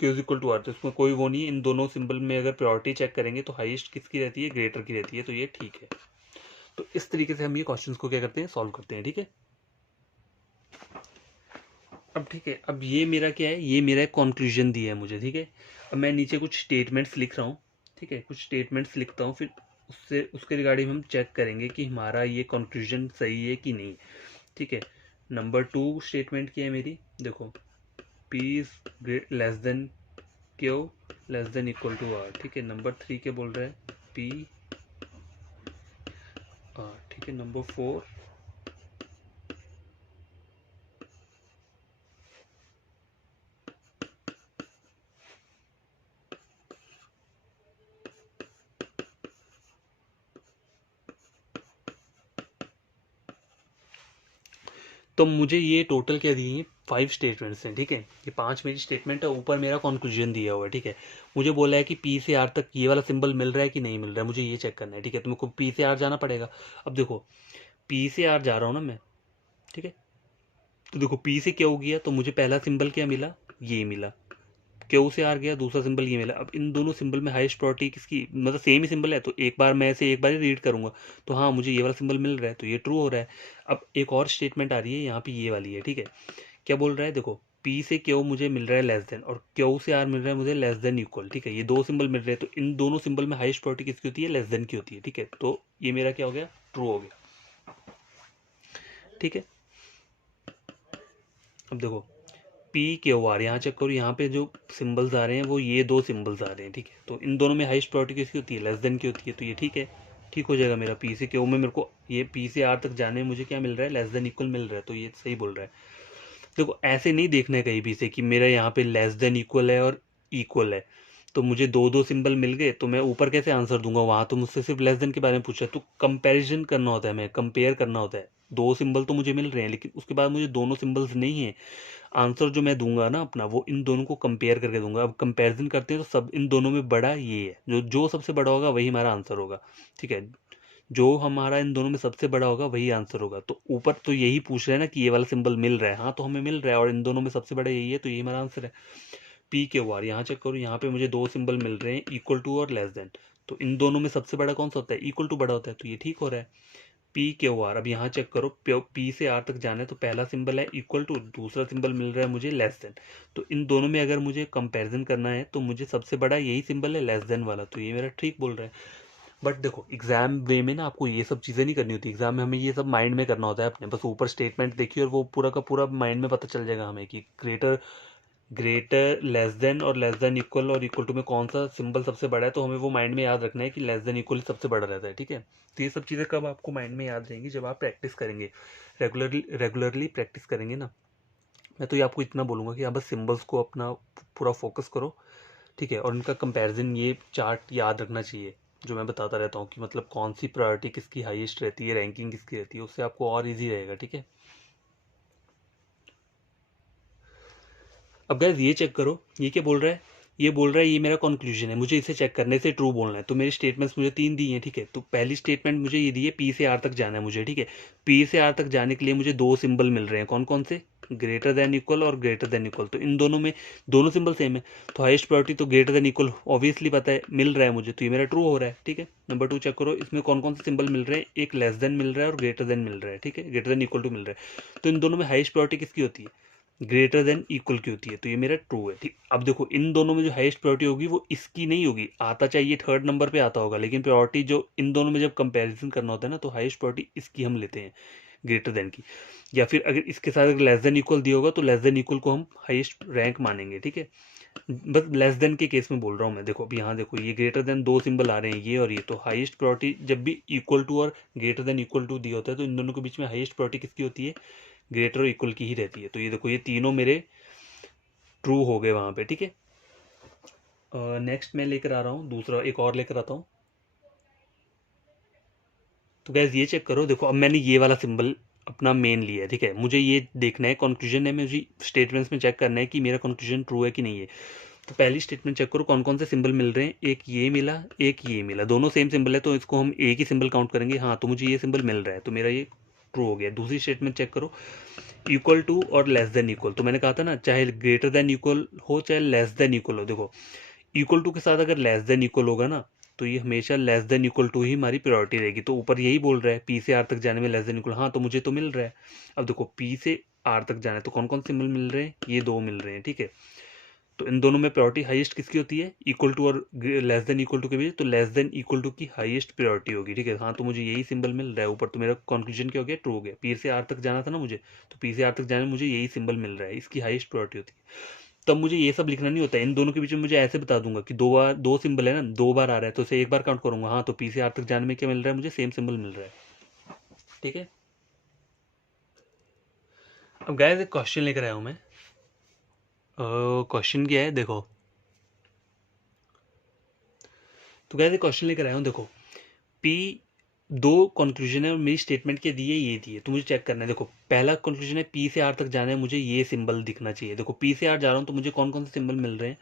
Q is equal to R, तो इसमें कोई वो नहीं है। इन दोनों सिंबल में अगर प्रायोरिटी चेक करेंगे तो हाईएस्ट किसकी रहती है, ग्रेटर की रहती है, तो ये ठीक है। तो इस तरीके से हम ये क्वेश्चंस को क्या करते हैं, सॉल्व करते हैं, ठीक है। अब ठीक है, अब ये मेरा क्या है, ये मेरा कंक्लूजन दिया है मुझे, ठीक है। अब मैं नीचे कुछ स्टेटमेंट्स लिख रहा हूँ, ठीक है, कुछ स्टेटमेंट्स लिखता हूँ, फिर उससे उसके रिगार्डिंग हम चेक करेंगे कि हमारा ये कंक्लूजन सही है कि नहीं, ठीक है। नंबर 2 स्टेटमेंट क्या है मेरी, देखो P is less than Q less than equal to R, ठीक है। नंबर 3 क्या बोल रहा है, P आर, ठीक है। नंबर 4 तो मुझे ये टोटल क्या दिए हैं, 5 स्टेटमेंट्स हैं, ठीक है। ये 5 मेरी स्टेटमेंट है, ऊपर मेरा कंक्लूजन दिया हुआ है, ठीक है। मुझे बोला है कि पी से आर तक ये वाला सिंबल मिल रहा है कि नहीं मिल रहा है, मुझे ये चेक करना है, ठीक है। तो मुझको पी से आर जाना पड़ेगा। अब देखो पी से आर जा रहा हूँ ना मैं, ठीक है। तो देखो पी से क्या हो गया, तो मुझे पहला सिंबल क्या मिला, ये मिला। क्यू से आर गया, दूसरा सिंबल ये मिला। अब इन दोनों सिंबल में हाईएस्ट प्रायोरिटी किसकी, मतलब सेम ही सिंबल है, तो एक बार मैं इसे एक बार ही रीड करूंगा, तो हाँ मुझे ये वाला सिंबल मिल रहा है, तो ये ट्रू हो रहा है। अब एक और स्टेटमेंट आ रही है यहाँ पे, ये वाली है, ठीक है। क्या बोल रहा है, देखो पी से क्यू मुझे मिल रहा है लेस देन, और क्यू से आर मिल रहा है मुझे लेस देन इक्वल, ठीक है। ये दो सिंबल मिल रहे हैं, तो इन दोनों सिंबल में हाईएस्ट प्रायोरिटी किसकी होती है? लेस देन की होती है, ठीक है। तो ये मेरा क्या हो गया? ट्रू हो गया, ठीक है। अब देखो पी क्यू आर, यहाँ चेक करो, यहाँ पे जो सिंबल्स आ रहे हैं वो ये दो सिंबल्स आ रहे हैं, ठीक है। तो इन दोनों में हाईएस्ट प्रायोरिटी किसकी होती है? लेस देन की होती है। तो ये ठीक है, ठीक हो जाएगा मेरा। पी से क्यू में मेरे को ये पी से आर तक जाने में मुझे क्या मिल रहा है? लेस देन इक्वल मिल रहा है, तो ये सही बोल रहा है। देखो ऐसे नहीं देखना है कहीं भी से कि मेरा यहाँ पे लेस देन इक्वल है और इक्वल है, तो मुझे दो दो सिंबल मिल गए तो मैं ऊपर कैसे आंसर दूंगा? वहां तो मुझसे सिर्फ लेस देन के बारे में पूछा है, तो कंपैरिजन करना होता है, मैं कंपेयर करना होता है। दो सिंबल तो मुझे मिल रहे हैं, लेकिन उसके बाद मुझे दोनों सिंबल्स नहीं है। आंसर जो मैं दूंगा ना अपना, वो इन दोनों को कंपेयर करके दूंगा। अब कंपैरिजन करते हैं तो सब इन दोनों में बड़ा ये है, जो जो सबसे बड़ा होगा वही हमारा आंसर होगा, ठीक है। जो हमारा इन दोनों में सबसे बड़ा होगा वही आंसर होगा। तो ऊपर तो यही पूछ रहे हैं ना कि ये वाला सिंबल मिल रहा है, हाँ तो हमें मिल रहा है, और इन दोनों में सबसे बड़ा यही है, तो यही हमारा आंसर है। पी क्यू आर, यहाँ चेक करो, यहाँ पे मुझे दो सिंबल मिल रहे हैं, इक्वल टू और लेस देन। तो इन दोनों में सबसे बड़ा कौन सा होता है? इक्वल टू बड़ा होता है, तो ये ठीक हो रहा है। पी क्यू आर, अब यहाँ चेक करो, पी से आर तक जाना है तो पहला सिंबल है इक्वल टू, दूसरा सिंबल मिल रहा है मुझे लेस देन। तो इन दोनों में अगर मुझे कंपैरिजन करना है तो मुझे सबसे बड़ा यही सिंबल है, लेस देन वाला, तो ये मेरा ठीक बोल रहा है। बट देखो एग्जाम वे में ना आपको ये सब चीज़ें नहीं करनी होती, एग्जाम में हमें ये सब माइंड में करना होता है अपने, बस ऊपर स्टेटमेंट देखिए और वो पूरा का पूरा माइंड में पता चल जाएगा हमें कि ग्रेटर ग्रेटर लेस देन और लेस देन इक्वल और इक्वल टू में कौन सा सिंबल सबसे बड़ा है, तो हमें वो माइंड में याद रखना है कि लेस देन इक्वल सबसे बड़ा रहता है, ठीक है। तो ये सब चीज़ें कब आपको माइंड में याद रहेंगी? जब आप प्रैक्टिस करेंगे, रेगुलरली प्रैक्टिस करेंगे ना। मैं तो ये आपको इतना बोलूँगा कि आप बस सिम्बल्स को अपना पूरा फोकस करो, ठीक है, और इनका कंपैरिजन ये चार्ट याद रखना चाहिए जो मैं बताता रहता हूँ कि मतलब कौन सी प्रायोरिटी किसकी हाईएस्ट रहती है, रैंकिंग किसकी रहती है, उससे आपको और इजी रहेगा, ठीक है। अब गाइस ये चेक करो, ये क्या बोल रहा है? ये बोल रहा है ये मेरा कंक्लूजन है, मुझे इसे चेक करने से ट्रू बोलना है। तो मेरी स्टेटमेंट्स मुझे तीन दी हैं, ठीक है। तो पहली स्टेटमेंट मुझे ये दी है, पी से आर तक जाना है मुझे, ठीक है। पी से आर तक जाने के लिए मुझे दो सिंबल मिल रहे हैं, कौन कौन से? ग्रेटर देन इक्वल और ग्रेटर देन इक्वल। तो इन दोनों में दोनों सिंबल सेम है, तो हाईएस्ट प्रायोरिटी तो ग्रेटर देन इक्वल ऑब्वियसली पता है, मिल रहा है मुझे, तो ये मेरा ट्रू हो रहा है, ठीक है। नंबर टू चेक करो, इसमें कौन कौन से सिंबल मिल रहे हैं? एक लेस देन मिल रहा है और ग्रेटर देन मिल रहा है, ठीक है, ग्रेटर देन इक्वल टू मिल रहा है। तो इन दोनों में हाईएस्ट प्रायोरिटी किसकी होती है? ग्रेटर देन इक्वल की होती है, तो ये मेरा ट्रू है, ठीक। अब देखो इन दोनों में जो हाईएस्ट प्रायोरिटी होगी वो इसकी नहीं होगी, आता चाहिए थर्ड नंबर पे आता होगा, लेकिन प्रायोरिटी जो इन दोनों में जब कंपैरिजन करना होता है ना, तो हाईएस्ट प्रायोरिटी इसकी हम लेते हैं, ग्रेटर देन की। या फिर अगर इसके साथ अगर लेस देन इक्वल दिया होगा तो लेस देन इक्वल को हम हाईएस्ट रैंक मानेंगे, ठीक है। बस लेस देन के केस में बोल रहा हूँ मैं। देखो अब यहाँ देखो, ये ग्रेटर देन दो सिंबल आ रहे हैं, ये और ये, तो हाईएस्ट प्रायोरिटी जब भी इक्वल टू और ग्रेटर देन इक्वल टू दिया होता है तो इन दोनों के बीच में हाईएस्ट प्रायोरिटी किसकी होती है? ग्रेटर और इक्वल की ही रहती है। तो ये देखो, ये तीनों मेरे ट्रू हो गए वहाँ पे, ठीक है। नेक्स्ट मैं लेकर आ रहा हूँ दूसरा, एक और लेकर आता हूँ। तो गैस ये चेक करो, देखो अब मैंने ये वाला सिंबल अपना मेन लिया है, ठीक है। मुझे ये देखना है, कंक्लूजन है, मुझे स्टेटमेंट्स में चेक करना है कि मेरा कंक्लूजन ट्रू है कि नहीं है। तो पहली स्टेटमेंट चेक करो, कौन कौन से सिंबल मिल रहे हैं? एक ये मिला, एक ये मिला, दोनों सेम सिंबल है तो इसको हम एक ही सिंबल काउंट करेंगे, हाँ तो मुझे ये सिंबल मिल रहा है, तो मेरा ये ट्रू हो गया। दूसरी स्टेटमेंट चेक करो, इक्वल टू और लेस देन इक्वल। तो मैंने कहा था ना, चाहे ग्रेटर देन इक्वल हो चाहे लेस देन इक्वल हो, देखो इक्वल टू के साथ अगर लेस देन इक्वल होगा ना, तो ये हमेशा लेस देन इक्वल टू ही हमारी प्रायोरिटी रहेगी। तो ऊपर यही बोल रहा है पी से आर तक जाने में लेस देन इक्वल, हाँ तो मुझे तो मिल रहा है। अब देखो पी से आर तक जाना है तो कौन कौन सिंबल मिल रहे हैं? ये दो मिल रहे हैं, ठीक है। तो इन दोनों में प्रायोरिटी हाईएस्ट किसकी होती है? इक्वल टू और लेस देन इक्वल टू के बीच, तो लेस देन इक्वल टू की हाईएस्ट प्रायोरिटी होगी, ठीक है। हाँ तो मुझे यही सिंबल मिल रहा है ऊपर, तो मेरा कंक्लूजन क्या हो गया? ट्रू हो गया। पी से आर तक जाना था ना मुझे, तो पी से आर तक जाने में मुझे यही सिंबल मिल रहा है, इसकी हाईएस्ट प्रायोरिटी होती है। तब मुझे ये सब लिखना नहीं होता है, इन दोनों के बीच में मुझे ऐसे बता दूंगा कि दो बार दो सिंबल है ना, दो बार आ रहा है तो इसे एक बार काउंट करूंगा, हाँ तो पी से आर तक जाने में क्या मिल रहा है? मुझे सेम सिंबल मिल रहा है, ठीक है। अब गाइस एक क्वेश्चन लेकर आया हूं मैं। क्वेश्चन क्या है देखो, तो गाइस एक क्वेश्चन लेकर आया हूं, देखो पी दो कंक्लूजन है और मेरी स्टेटमेंट के दिए ये दिए, तो मुझे चेक करना है। देखो पहला कंक्लूजन है पी से आर तक जाना है, मुझे ये सिंबल दिखना चाहिए। देखो पी से आर जा रहा हूँ तो मुझे कौन कौन से सिंबल मिल रहे हैं?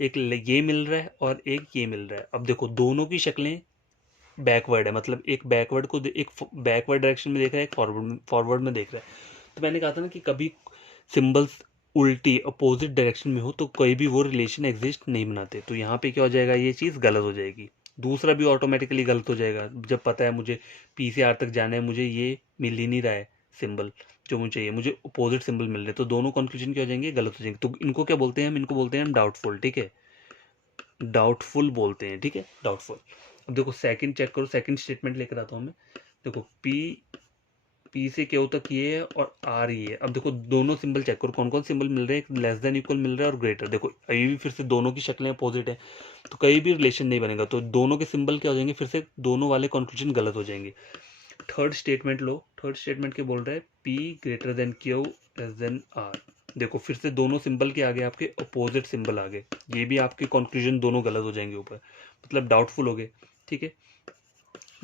एक ये मिल रहा है और एक ये मिल रहा है। अब देखो दोनों की शक्लें बैकवर्ड है, मतलब एक बैकवर्ड को एक बैकवर्ड डायरेक्शन में देख रहा है, एक फॉरवर्ड में देख रहा है। तो मैंने कहा था ना कि कभी सिंबल्स उल्टी अपोजिट डायरेक्शन में हो तो कोई भी वो रिलेशन एग्जिस्ट नहीं बनाते। तो यहाँ पे क्या हो जाएगा? ये चीज़ गलत हो जाएगी। दूसरा भी ऑटोमेटिकली गलत हो जाएगा, जब पता है मुझे पी से आर तक जाना है, मुझे ये मिल ही नहीं रहा है सिंबल, जो मुझे चाहिए, मुझे अपोजिट सिंबल मिल रहे हैं, तो दोनों कंक्लूजन क्या हो जाएंगे, गलत हो जाएंगे। तो इनको क्या बोलते हैं हम, इनको बोलते हैं हम डाउटफुल, ठीक है, डाउटफुल बोलते हैं, ठीक है, डाउटफुल। अब देखो सेकंड चेक करो, सेकंड स्टेटमेंट लेकर आता हूँ मैं। देखो पी से क्यू तक ये है और आर ये है। अब देखो दोनों सिंबल चेक करो, कौन कौन सिंबल मिल रहे हैं, लेस देन इक्वल मिल रहा है और ग्रेटर। देखो अभी भी फिर से दोनों की शक्लें अपोजिट है, तो कहीं भी रिलेशन नहीं बनेगा, तो दोनों के सिंबल क्या हो जाएंगे, फिर से दोनों वाले कंक्लूजन गलत हो जाएंगे। थर्ड स्टेटमेंट लो, थर्ड स्टेटमेंट क्या बोल रहा है, P greater than Q less than R. देखो फिर से दोनों सिंबल के आगे आपके अपोजिट सिंबल आ गए, ये भी आपके कंक्लूजन दोनों गलत हो जाएंगे ऊपर, मतलब डाउटफुल हो गए, ठीक है।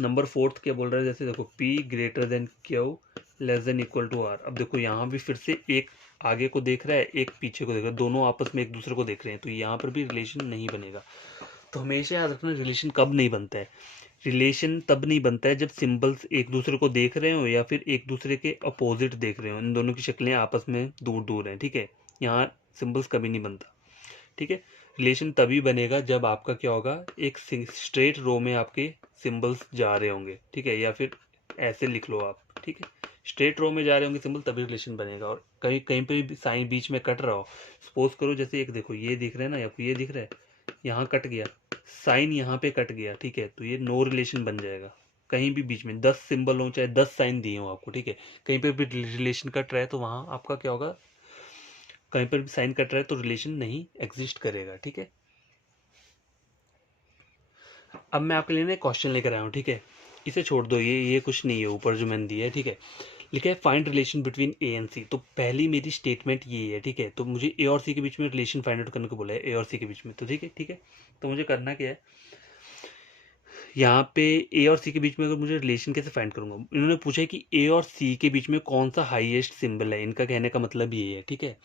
नंबर फोर्थ क्या बोल रहा है, जैसे देखो P greater than Q less than equal to R. अब देखो यहाँ भी फिर से एक आगे को देख रहा है, एक पीछे को देख रहा है, दोनों आपस में एक दूसरे को देख रहे हैं, तो यहाँ पर भी रिलेशन नहीं बनेगा। तो हमेशा याद रखना रिलेशन कब नहीं बनता है, रिलेशन तब नहीं बनता है जब सिंबल्स एक दूसरे को देख रहे हो या फिर एक दूसरे के अपोजिट देख रहे हो, इन दोनों की शक्लें आपस में दूर दूर हैं, ठीक है। यहाँ सिंबल्स कभी नहीं बनता, ठीक है। रिलेशन तभी बनेगा जब आपका क्या होगा, एक स्ट्रेट रो में आपके सिंबल्स जा रहे होंगे, ठीक है, या फिर ऐसे लिख लो आप, ठीक है, स्ट्रेट रो में जा रहे होंगे सिंबल, तभी रिलेशन बनेगा। और कहीं कहीं पे भी साइन बीच में कट रहा हो, सपोज करो जैसे एक देखो ये दिख रहा है ना, आपको ये दिख रहा है, यहाँ कट गया साइन, यहाँ पे कट गया, ठीक है, तो ये नो रिलेशन बन जाएगा। कहीं भी बीच में 10 सिंबल हो चाहे 10 साइन दिए हो आपको, ठीक है, कहीं पे भी रिलेशन कट रहा है तो वहाँ आपका क्या होगा, कहीं पर भी साइन कट रहा है तो रिलेशन नहीं एग्जिस्ट करेगा, ठीक है। अब मैं आपके लिए ना क्वेश्चन लेकर आया हूँ, ठीक है, इसे छोड़ दो, ये कुछ नहीं है ऊपर जो मैंने दिया है, ठीक है। लिखा है find relation between A and C. तो पहली मेरी स्टेटमेंट ये है, ठीक है, तो मुझे ए और सी के बीच में रिलेशन फाइंड आउट करने को बोला है, ए और सी के बीच में, तो ठीक है, ठीक है। तो मुझे करना क्या है, यहाँ पे ए और सी के बीच में अगर मुझे रिलेशन कैसे फाइंड करूंगा, इन्होंने पूछा है कि ए और सी के बीच में कौन सा हाईएस्ट सिंबल है, इनका कहने का मतलब ये है, ठीक है।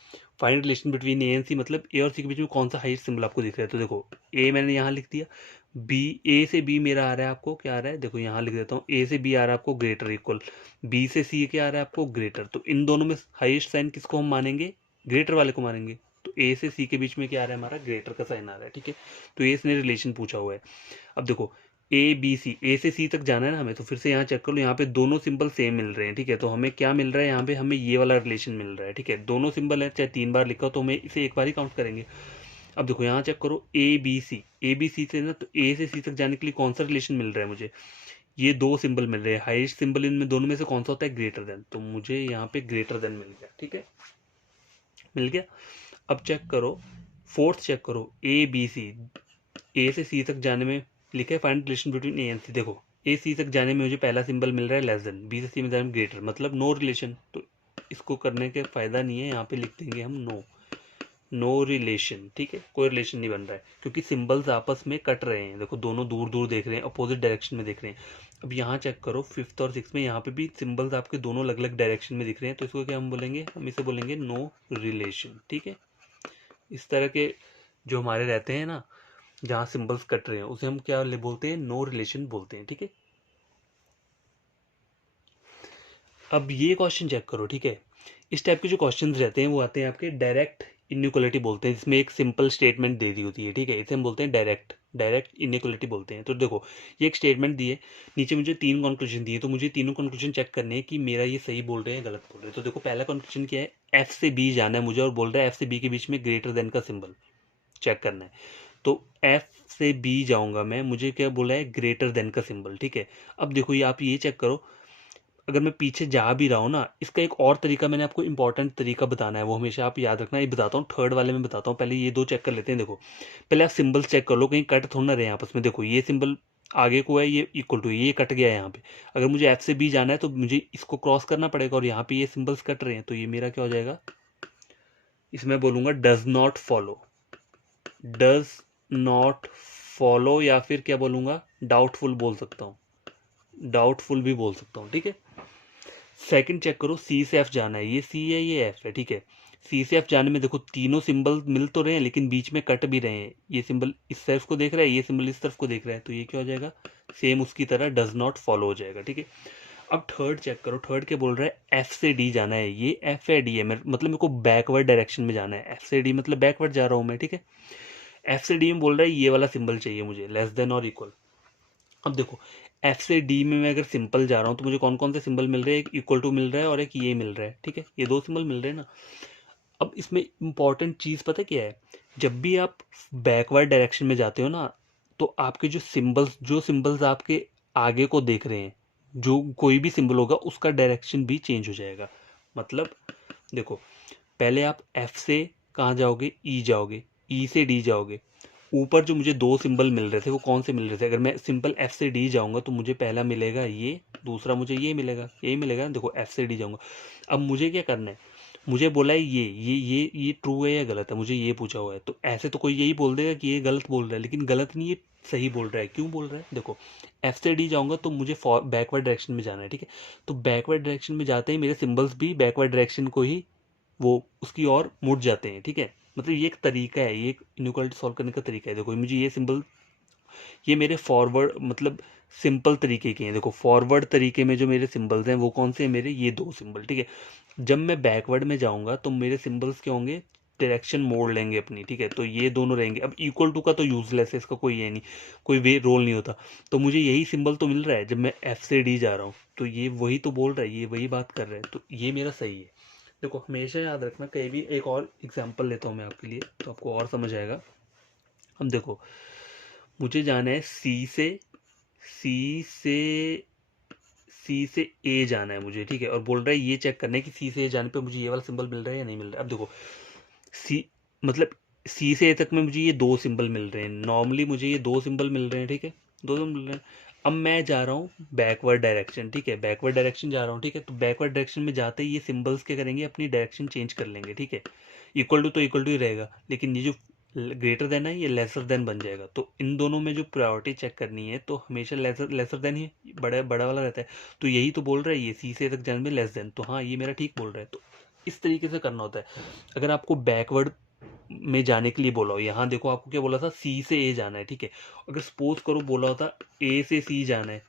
Find relation between A and C मतलब ए और सी के बीच में कौन सा हाईएस्ट सिंबल आपको दिख रहा है। तो देखो ए मैंने यहाँ लिख दिया, बी, ए से बी मेरा आ रहा है, आपको क्या आ रहा है, देखो यहाँ लिख देता हूँ, ए से बी आ रहा है आपको ग्रेटर इक्वल, बी से सी क्या आ रहा है आपको ग्रेटर। तो इन दोनों में हाईएस्ट साइन किसको हम मानेंगे, ग्रेटर वाले को मानेंगे। तो ए से सी के बीच में क्या आ रहा है, हमारा ग्रेटर का साइन आ रहा है, ठीक है। तो ये इसने रिलेशन पूछा हुआ है। अब देखो ए बी सी, ए से सी तक जाना है ना हमें, तो फिर से यहाँ चेक कर लो, यहाँ पे दोनों सिंबल सेम मिल रहे हैं, ठीक है। तो हमें क्या मिल रहा है, यहाँ पे हमें ये वाला रिलेशन मिल रहा है, ठीक है। दोनों सिंबल है, चाहे 3 बार लिखा हो तो हमें इसे एक बार ही काउंट करेंगे। अब देखो यहाँ चेक करो A B C, A B C से ना, तो ए से सी तक जाने के लिए कौन सा रिलेशन मिल रहा है मुझे, ये दो सिंबल मिल रहे हैं, हाईएस्ट सिंबल इनमें दोनों में से कौन सा होता है, ग्रेटर देन। तो मुझे यहाँ पे ग्रेटर देन मिल गया, ठीक है, मिल गया। अब चेक करो फोर्थ, चेक करो ए बी सी, ए से सी तक जाने में लिखा है find relation between A and C. देखो ए सी तक जाने में मुझे पहला सिंबल मिल रहा है लेस देन, बी से सी में जाने में ग्रेटर, मतलब नो रिलेशन। तो इसको करने के फायदा नहीं है, यहाँ पे लिख देंगे हम नो, नो रिलेशन, ठीक है, कोई रिलेशन नहीं बन रहा है क्योंकि सिंबल्स आपस में कट रहे हैं। देखो दोनों दूर दूर देख रहे हैं, अपोजिट डायरेक्शन में देख रहे हैं। अब यहाँ चेक करो फिफ्थ और सिक्स में, यहाँ पे भी सिंबल्स आपके दोनों अलग अलग डायरेक्शन में दिख रहे हैं, तो इसको क्या हम बोलेंगे, हम इसे बोलेंगे नो रिलेशन, ठीक है। इस तरह के जो हमारे रहते हैं ना, जहाँ सिंबल्स कट रहे हैं, उसे हम क्या बोलते हैं, नो रिलेशन बोलते हैं, ठीक है। अब ये क्वेश्चन चेक करो, ठीक है, इस टाइप के जो क्वेश्चन रहते हैं वो आते हैं आपके डायरेक्ट इनइक्वालिटी बोलते हैं, जिसमें एक सिंपल स्टेटमेंट दे दी होती है, ठीक है, इसे हम बोलते हैं डायरेक्ट इनइक्वालिटी बोलते हैं। तो देखो ये एक स्टेटमेंट दी है, नीचे मुझे 3 कंक्लूजन दिए, तो मुझे तीनों कंक्लूजन चेक करने हैं कि मेरा ये सही बोल रहे हैं गलत बोल रहे हैं। तो देखो पहला कंक्लूजन क्या है, एफ से बी जाना है मुझे, और बोल रहा है एफ से बी के बीच में ग्रेटर देन का सिंबल चेक करना है। तो एफ से बी जाऊंगा मैं, मुझे क्या बोला है, ग्रेटर देन का सिंबल, ठीक है। अब देखो ये आप ये चेक करो, अगर मैं पीछे जा भी रहा हूँ ना, इसका एक और तरीका मैंने आपको इंपॉर्टेंट तरीका बताना है, वो हमेशा आप याद रखना, ये बताता हूँ थर्ड वाले में बताता हूँ, पहले ये दो चेक कर लेते हैं। देखो पहले आप सिंबल्स चेक कर लो, कहीं कट थोड़ा ना रहे आपस में। देखो ये सिंबल आगे को है, ये इक्वल टू, ये कट गया है यहाँ पे। अगर मुझे एफ से बी जाना है तो मुझे इसको क्रॉस करना पड़ेगा, और यहाँ पे ये सिंबल्स कट रहे हैं, तो ये मेरा क्या हो जाएगा, इसमें बोलूंगा does not follow, does not follow, या फिर क्या बोलूंगा, डाउटफुल बोल सकता हूँ, डाउटफुल भी बोल सकता हूँ, ठीक है। सेकंड चेक करो, सी से एफ जाना है, ये सी है ये एफ है, ठीक है। सी से एफ जाने में देखो तीनों सिंबल मिल तो रहे हैं लेकिन बीच में कट भी रहे हैं, ये सिंबल इस तरफ को देख रहा है, ये सिंबल इस तरफ को देख रहा है, तो ये क्या हो जाएगा, सेम उसकी तरह डज नॉट फॉलो हो जाएगा, ठीक है। अब थर्ड चेक करो, थर्ड क्या बोल रहा है, एफ से डी जाना है, ये एफ है डी है, मतलब मेरे को बैकवर्ड डायरेक्शन में जाना है, एफ से डी मतलब बैकवर्ड जा रहा हूँ मैं, ठीक है। एफ से डी में बोल रहा है ये वाला सिंबल चाहिए मुझे, लेस देन और इक्वल, अब देखो एफ से डी में मैं अगर सिंपल जा रहा हूँ तो मुझे कौन कौन से सिंबल मिल रहे हैं, एक इक्वल टू मिल रहा है और एक ये मिल रहा है, ठीक है, ये दो सिंबल मिल रहे हैं ना। अब इसमें इंपॉर्टेंट चीज़ पता क्या है, जब भी आप बैकवर्ड डायरेक्शन में जाते हो ना, तो आपके जो सिंबल्स आपके आगे को देख रहे हैं, जो कोई भी सिंबल होगा उसका डायरेक्शन भी चेंज हो जाएगा। मतलब देखो पहले आप एफ से कहाँ जाओगे, ई जाओगे, ई से डी जाओगे। ऊपर जो मुझे दो सिंबल मिल रहे थे वो कौन से मिल रहे थे, अगर मैं सिंपल एफ से डी जाऊंगा तो मुझे पहला मिलेगा ये, दूसरा मुझे ये मिलेगा, यही मिलेगा ना। देखो एफ से डी जाऊंगा, अब मुझे क्या करना है, मुझे बोला है ये ट्रू है या गलत है, मुझे ये पूछा हुआ है। तो ऐसे तो कोई यही बोल देगा कि ये गलत बोल रहा है, लेकिन गलत नहीं, ये सही बोल रहा है। क्यों बोल रहा है, देखो एफ से डी जाऊंगा तो मुझे बैकवर्ड डायरेक्शन में जाना है, ठीक है। तो बैकवर्ड डायरेक्शन में जाते ही मेरे सिंबल्स भी बैकवर्ड डायरेक्शन को ही वो उसकी ओर मुड़ जाते हैं, ठीक है। मतलब ये एक तरीका है, ये एक इनइक्वालिटी सॉल्व करने का तरीका है। देखो मुझे ये सिंबल, ये मेरे फॉरवर्ड मतलब सिंपल तरीके के हैं। देखो फॉरवर्ड तरीके में जो मेरे सिंबल्स हैं वो कौन से हैं, मेरे ये दो सिंबल, ठीक है। जब मैं बैकवर्ड में जाऊंगा तो मेरे सिंबल्स क्या होंगे, डायरेक्शन मोड़ लेंगे अपनी, ठीक है। तो ये दोनों रहेंगे। अब इक्वल टू का तो यूजलेस है, इसका कोई ये नहीं, कोई वे रोल नहीं होता। तो मुझे यही सिंबल तो मिल रहा है जब मैं एफ से डी जा रहा हूँ, तो ये वही तो बोल रहा है, ये वही बात कर रहा है, तो ये मेरा सही है। देखो हमेशा याद रखना, कहीं भी एक और एग्जांपल लेता हूँ मैं आपके लिए तो आपको और समझ आएगा। हम देखो मुझे जाना है सी से सी से ए जाना है मुझे, ठीक है। और बोल रहा है ये चेक करना है कि सी से ए जाने पे मुझे ये वाला सिंबल मिल रहा है या नहीं मिल रहा है। अब देखो सी मतलब सी से ए तक में मुझे ये दो सिंबल मिल रहे हैं, नॉर्मली मुझे ये दो सिंबल मिल रहे हैं, ठीक है, दो सिंबल मिल रहे हैं। अब मैं जा रहा हूँ बैकवर्ड डायरेक्शन, ठीक है, बैकवर्ड डायरेक्शन जा रहा हूँ, ठीक है। तो बैकवर्ड डायरेक्शन में जाते ही ये सिंबल्स क्या करेंगे, अपनी डायरेक्शन चेंज कर लेंगे, ठीक है। इक्वल टू तो इक्वल टू ही रहेगा, लेकिन ये जो ग्रेटर देन है ये लेसर देन बन जाएगा। तो इन दोनों में जो प्रायोरिटी चेक करनी है तो हमेशा लेसर लेसर देन ही बड़ा बड़ा वाला रहता है। तो यही तो बोल रहा है ये सी से तक जाने में लेस देन, तो हाँ ये मेरा ठीक बोल रहा है। तो इस तरीके से करना होता है। अगर आपको बैकवर्ड में जाने के लिए बोला हो, यहाँ देखो आपको क्या बोला था, सी से ए जाना है, ठीक है। अगर सपोज करो बोला होता ए से सी जाना है,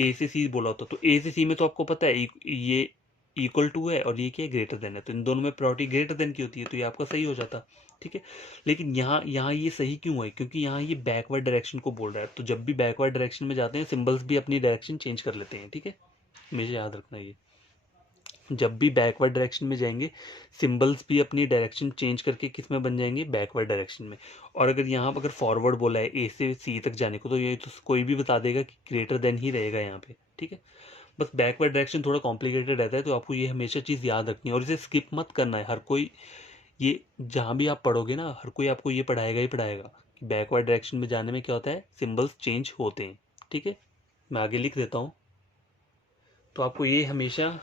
ए से सी बोला होता, तो ए से सी में तो आपको पता है ये इक्वल टू है और ये क्या है, ग्रेटर देन है। तो इन दोनों में प्रायोरिटी ग्रेटर देन की होती है, तो ये आपका सही हो जाता, ठीक है। लेकिन यहाँ यहाँ ये सही क्यों है, क्योंकि यहाँ ये बैकवर्ड डायरेक्शन को बोल रहा है। तो जब भी बैकवर्ड डायरेक्शन में जाते हैं सिंबल्स भी अपनी डायरेक्शन चेंज कर लेते हैं, ठीक है। मुझे याद रखना ये, जब भी बैकवर्ड डायरेक्शन में जाएंगे सिंबल्स भी अपनी डायरेक्शन चेंज करके किस में बन जाएंगे, बैकवर्ड डायरेक्शन में। और अगर यहाँ अगर फॉरवर्ड बोला है ए से सी तक जाने को, तो ये तो कोई भी बता देगा कि ग्रेटर देन ही रहेगा यहाँ पे, ठीक है। बस बैकवर्ड डायरेक्शन थोड़ा कॉम्प्लिकेटेड रहता है, तो आपको ये हमेशा चीज़ याद रखनी है और इसे स्किप मत करना है। हर कोई ये जहाँ भी आप पढ़ोगे ना, हर कोई आपको ये पढ़ाएगा ही पढ़ाएगा कि बैकवर्ड डायरेक्शन में जाने में क्या होता है, सिंबल्स चेंज होते हैं, ठीक है। मैं आगे लिख देता हूँ, तो आपको ये हमेशा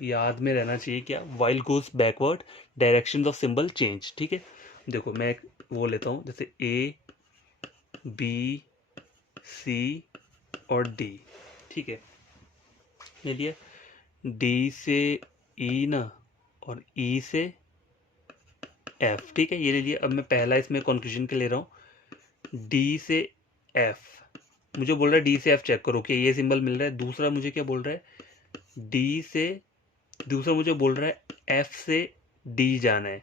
याद में रहना चाहिए क्या, while goes backward direction of symbol change, ठीक है। देखो मैं एक वो लेता हूँ, जैसे ए बी सी और डी, ठीक है, ले लिया। डी से ई ना, और ई से एफ, ठीक है, ये ले लिया। अब मैं पहला इसमें कंक्लूजन के ले रहा हूँ, डी से एफ। मुझे बोल रहा है डी से एफ चेक करो कि ये सिंबल मिल रहा है। दूसरा मुझे क्या बोल रहा है, डी से, दूसरा मुझे बोल रहा है एफ से डी जाना है,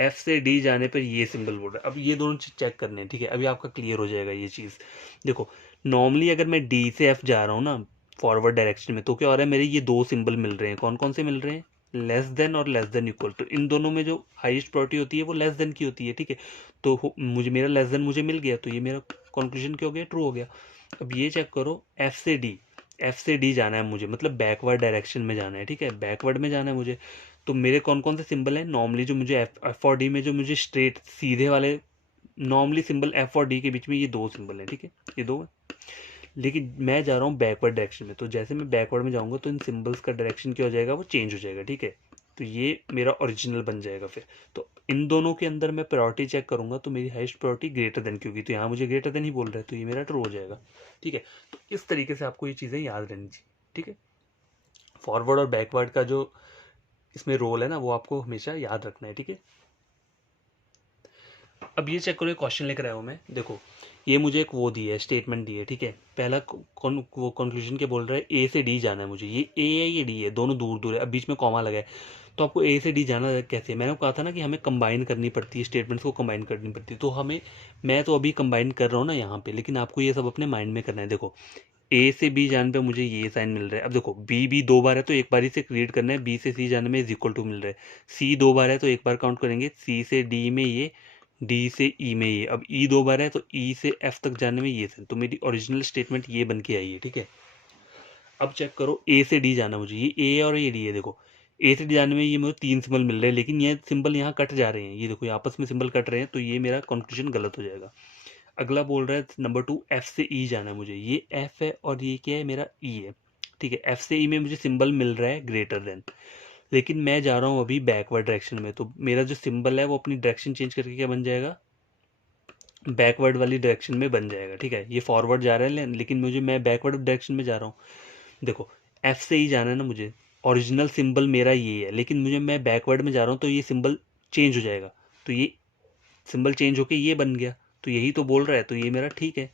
एफ से डी जाने पर ये सिंबल बोल रहा है। अब ये दोनों चीज चेक करने हैं, ठीक है। अभी आपका क्लियर हो जाएगा ये चीज़। देखो नॉर्मली अगर मैं डी से एफ जा रहा हूँ ना फॉरवर्ड डायरेक्शन में, तो क्या हो रहा है, मेरे ये दो सिंबल मिल रहे हैं। कौन कौन से मिल रहे हैं, लेस देन और लेस देन इक्वल। तो इन दोनों में जो हाईएस्ट प्रायोरिटी होती है वो लेस देन की होती है, ठीक है। तो मुझे मेरा लेस देन मुझे मिल गया, तो ये मेरा कंक्लूजन क्या हो गया, ट्रू हो गया। अब ये चेक करो एफ से डी, एफ से डी जाना है मुझे, मतलब बैकवर्ड डायरेक्शन में जाना है, ठीक है, बैकवर्ड में जाना है मुझे। तो मेरे कौन कौन से सिंबल हैं, नॉर्मली जो मुझे एफ और डी में जो मुझे स्ट्रेट सीधे वाले नॉर्मली सिंबल एफ और डी के बीच में ये दो सिंबल हैं, ठीक है, ये दो हैं। लेकिन मैं जा रहा हूँ बैकवर्ड डायरेक्शन में, तो जैसे मैं बैकवर्ड में जाऊँगा तो इन सिंबल्स का डायरेक्शन क्या हो जाएगा, वो चेंज हो जाएगा, ठीक है। तो ये मेरा ओरिजिनल बन जाएगा फिर। तो इन दोनों के अंदर मैं प्रायोरिटी चेक करूंगा तो मेरी हाईएस्ट प्रायोरिटी ग्रेटर देन की होगी। तो यहाँ मुझे ग्रेटर देन ही बोल रहा है, तो ये मेरा ट्रू हो जाएगा, ठीक है। तो इस तरीके से आपको ये चीज़ें याद रहनी चाहिए, ठीक है। फॉरवर्ड और बैकवर्ड का जो इसमें रोल है ना, वो आपको हमेशा याद रखना है, ठीक है। अब ये चेक करो, क्वेश्चन लेकर आया हूँ मैं। देखो ये मुझे एक वो दी है, स्टेटमेंट दी है, ठीक है। पहला वो कंक्लूजन के बोल रहा है ए से डी जाना है मुझे, ये ए है ये डी है, दोनों दूर दूर है। अब बीच में कॉमा लगा है, तो आपको ए से डी जाना कैसे, मैंने कहा था ना कि हमें कंबाइन करनी पड़ती है, स्टेटमेंट्स को कंबाइन करनी पड़ती है। तो हमें, मैं तो अभी कंबाइन कर रहा हूँ ना यहाँ पे, लेकिन आपको ये सब अपने माइंड में करना है। देखो ए से बी जाने पे मुझे ये साइन मिल रहा है। अब देखो बी बी 2 बार है तो एक बार ही से क्रिएट करना है। बी से सी जाने में इज इक्वल टू मिल रहा है। सी 2 बार है तो एक बार काउंट करेंगे। सी से डी में ये, डी से ई में ये। अब ई 2 बार है तो ई से एफ तक जाने में ये साइन। तो मेरी ओरिजिनल स्टेटमेंट ये बन के आई है, ठीक है। अब चेक करो, ए से डी जाना मुझे, ये ए और ये डी है। देखो ए से डी जाने में ये मुझे 3 सिंबल मिल रहे हैं, लेकिन ये सिंबल यहाँ कट जा रहे हैं। ये देखो ये आपस में सिंबल कट रहे हैं, तो ये मेरा कंक्लूजन गलत हो जाएगा। अगला बोल रहा है नंबर 2, एफ से ई जाना है मुझे। ये एफ है और ये क्या है, मेरा ई है, ठीक है। एफ से ई में मुझे सिंबल मिल रहा है ग्रेटर देन, लेकिन मैं जा रहा हूँ अभी बैकवर्ड डायरेक्शन में। तो मेरा जो सिंबल है वो अपनी डायरेक्शन चेंज करके क्या बन जाएगा, बैकवर्ड वाली डायरेक्शन में बन जाएगा, ठीक है। ये फॉरवर्ड जा रहा है लेकिन मुझे, मैं बैकवर्ड डायरेक्शन में जा रहा हूँ। देखो एफ से ई जाना है ना मुझे, ओरिजिनल सिंबल मेरा ये है, लेकिन मुझे, मैं बैकवर्ड में जा रहा हूँ तो ये सिंबल चेंज हो जाएगा। तो ये सिंबल चेंज होके ये बन गया, तो यही तो बोल रहा है, तो ये मेरा ठीक है।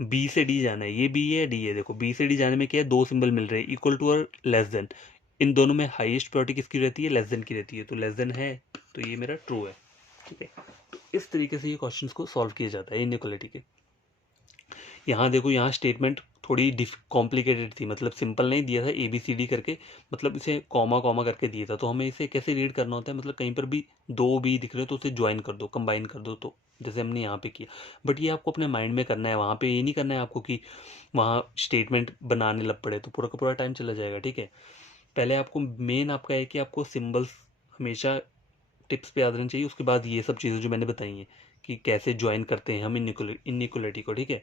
बी से डी जाना है, ये बी है डी है। देखो बी से डी जाने में क्या है, 2 सिंबल मिल रहे हैं, इक्वल टू और लेस देन। इन दोनों में हाईएस्ट प्रायोरिटी किसकी रहती है, लेस देन की रहती है। तो लेस देन है, तो ये मेरा ट्रू है, ठीक है। तो इस तरीके से ये क्वेश्चंस को सॉल्व किया जाता है इनइक्वालिटी के। यहाँ देखो, यहाँ स्टेटमेंट थोड़ी कॉम्प्लिकेटेड थी, मतलब सिंपल नहीं दिया था ए बी सी डी करके, मतलब इसे कॉमा कॉमा करके दिया था। तो हमें इसे कैसे रीड करना होता है, मतलब कहीं पर भी 2 बी दिख रहे हो तो उसे ज्वाइन कर दो, कंबाइन कर दो, तो जैसे हमने यहाँ पे किया। बट ये आपको अपने माइंड में करना है, वहाँ पे ये नहीं करना है आपको कि वहाँ स्टेटमेंट बनाने लग पड़े, तो पूरा का पूरा टाइम चला जाएगा, ठीक है। पहले आपको मेन आपका है कि आपको सिम्बल्स हमेशा टिप्स पे याद रहनी चाहिए, उसके बाद ये सब चीज़ें जो मैंने बताई हैं कि कैसे ज्वाइन करते हैं हम इनइक्वलिटी को, ठीक है।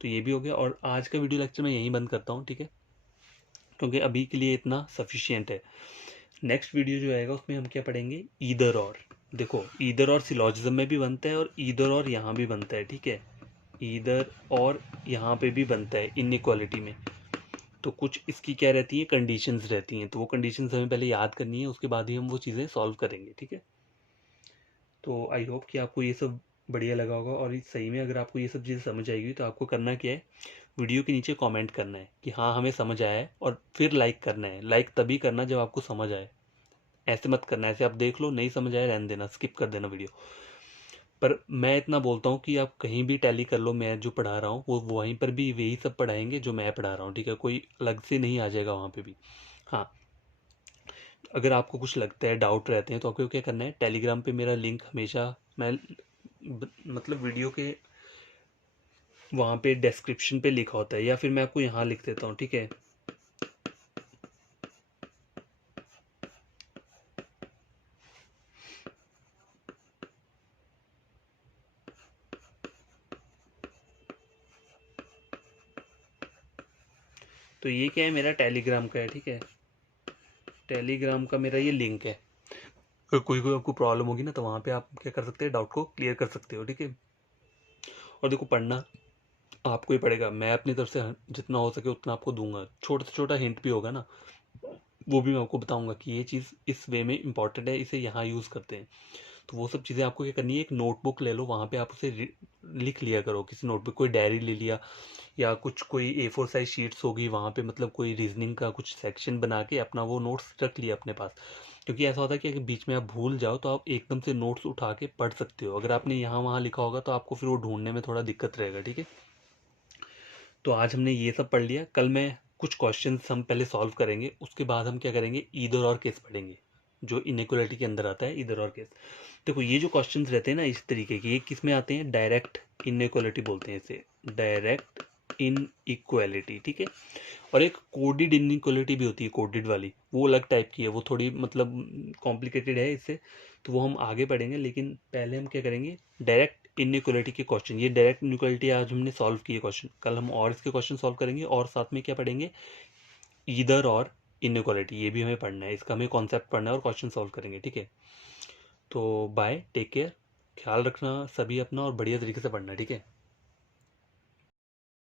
तो ये भी हो गया, और आज का वीडियो लेक्चर मैं यहीं बंद करता हूँ, ठीक है, क्योंकि अभी के लिए इतना सफिशियंट है। नेक्स्ट वीडियो जो आएगा उसमें हम क्या पढ़ेंगे, ईदर और। देखो ईदर और सिलॉजिज्म में भी बनता है और ईदर और यहाँ भी बनता है, ठीक है। ईदर और यहाँ पे भी बनता है इनइक्वालिटी में। तो कुछ इसकी क्या रहती है, कंडीशंस रहती हैं, तो वो कंडीशंस हमें पहले याद करनी है, उसके बाद ही हम वो चीज़ें सॉल्व करेंगे, ठीक है। तो आई होप कि आपको ये सब बढ़िया लगा होगा, और सही में अगर आपको ये सब चीज़ें समझ आएगी तो आपको करना क्या है, वीडियो के नीचे कमेंट करना है कि हाँ हमें समझ आया है, और फिर लाइक करना है। लाइक तभी करना जब आपको समझ आए, ऐसे मत करना ऐसे आप देख लो नहीं समझ आया रहने देना, स्किप कर देना वीडियो। पर मैं इतना बोलता हूँ कि आप कहीं भी टैली कर लो, मैं जो पढ़ा रहा हूँ वो वहीं पर भी वही सब पढ़ाएंगे जो मैं पढ़ा रहा हूँ, ठीक है। कोई अलग से नहीं आ जाएगा वहाँ पे भी। हाँ, अगर आपको कुछ लगता है, डाउट रहते हैं, तो आपको क्या करना है, टेलीग्राम पे मेरा लिंक हमेशा, मैं मतलब वीडियो के वहाँ पे डिस्क्रिप्शन पे लिखा होता है, या फिर मैं आपको यहाँ लिख देता हूँ, ठीक है। तो ये क्या है, मेरा टेलीग्राम का है, ठीक है। टेलीग्राम का मेरा ये लिंक है। अगर कोई कोई आपको प्रॉब्लम होगी ना, तो वहाँ पे आप क्या कर सकते हैं, डाउट को क्लियर कर सकते हो, ठीक है। और देखो पढ़ना आपको ही पड़ेगा, मैं अपनी तरफ से जितना हो सके उतना आपको दूंगा। छोटा से छोटा हिंट भी होगा ना, वो भी मैं आपको बताऊंगा कि ये चीज़ इस वे में इंपॉर्टेंट है, इसे यहाँ यूज़ करते हैं। तो वो सब चीज़ें आपको क्या करनी है, एक नोटबुक ले लो, वहाँ पे आप उसे लिख लिया करो, किसी नोटबुक, कोई डायरी ले लिया, या कुछ कोई A4 साइज शीट्स होगी, वहाँ पे मतलब कोई रीजनिंग का कुछ सेक्शन बना के अपना वो नोट्स रख लिया अपने पास। क्योंकि ऐसा होता है कि अगर बीच में आप भूल जाओ तो आप एकदम से नोट्स उठा के पढ़ सकते हो। अगर आपने यहाँ वहाँ लिखा होगा तो आपको फिर वो ढूंढने में थोड़ा दिक्कत रहेगा, ठीक है। तो आज हमने ये सब पढ़ लिया, कल मैं कुछ क्वेश्चंस हम पहले सॉल्व करेंगे, उसके बाद हम क्या करेंगे, ईदर और केस पढ़ेंगे, जो इनइक्वालिटी के अंदर आता है, ईदर और केस। देखो ये जो क्वेश्चंस रहते हैं ना इस तरीके के, ये किस में आते हैं, डायरेक्ट इनइक्वालिटी बोलते हैं इसे, डायरेक्ट इनइक्वालिटी, ठीक है। और एक कोडेड इनइक्वालिटी भी होती है, कोडेड वाली, वो अलग टाइप की है, वो थोड़ी मतलब कॉम्प्लिकेटेड है इससे, तो वो हम आगे पढ़ेंगे। लेकिन पहले हम क्या करेंगे, डायरेक्ट इनइक्वालिटी के क्वेश्चन। ये डायरेक्ट इनइक्वालिटी आज हमने सॉल्व किए क्वेश्चन, कल हम और इसके क्वेश्चन सॉल्व करेंगे, और साथ में क्या पढ़ेंगे, ईदर और इनइक्वालिटी, ये भी हमें पढ़ना है, इसका हमें कॉन्सेप्ट पढ़ना है और क्वेश्चन सॉल्व करेंगे, ठीक है। तो बाय, टेक केयर, ख्याल रखना सभी अपना, और बढ़िया तरीके से पढ़ना, ठीक है।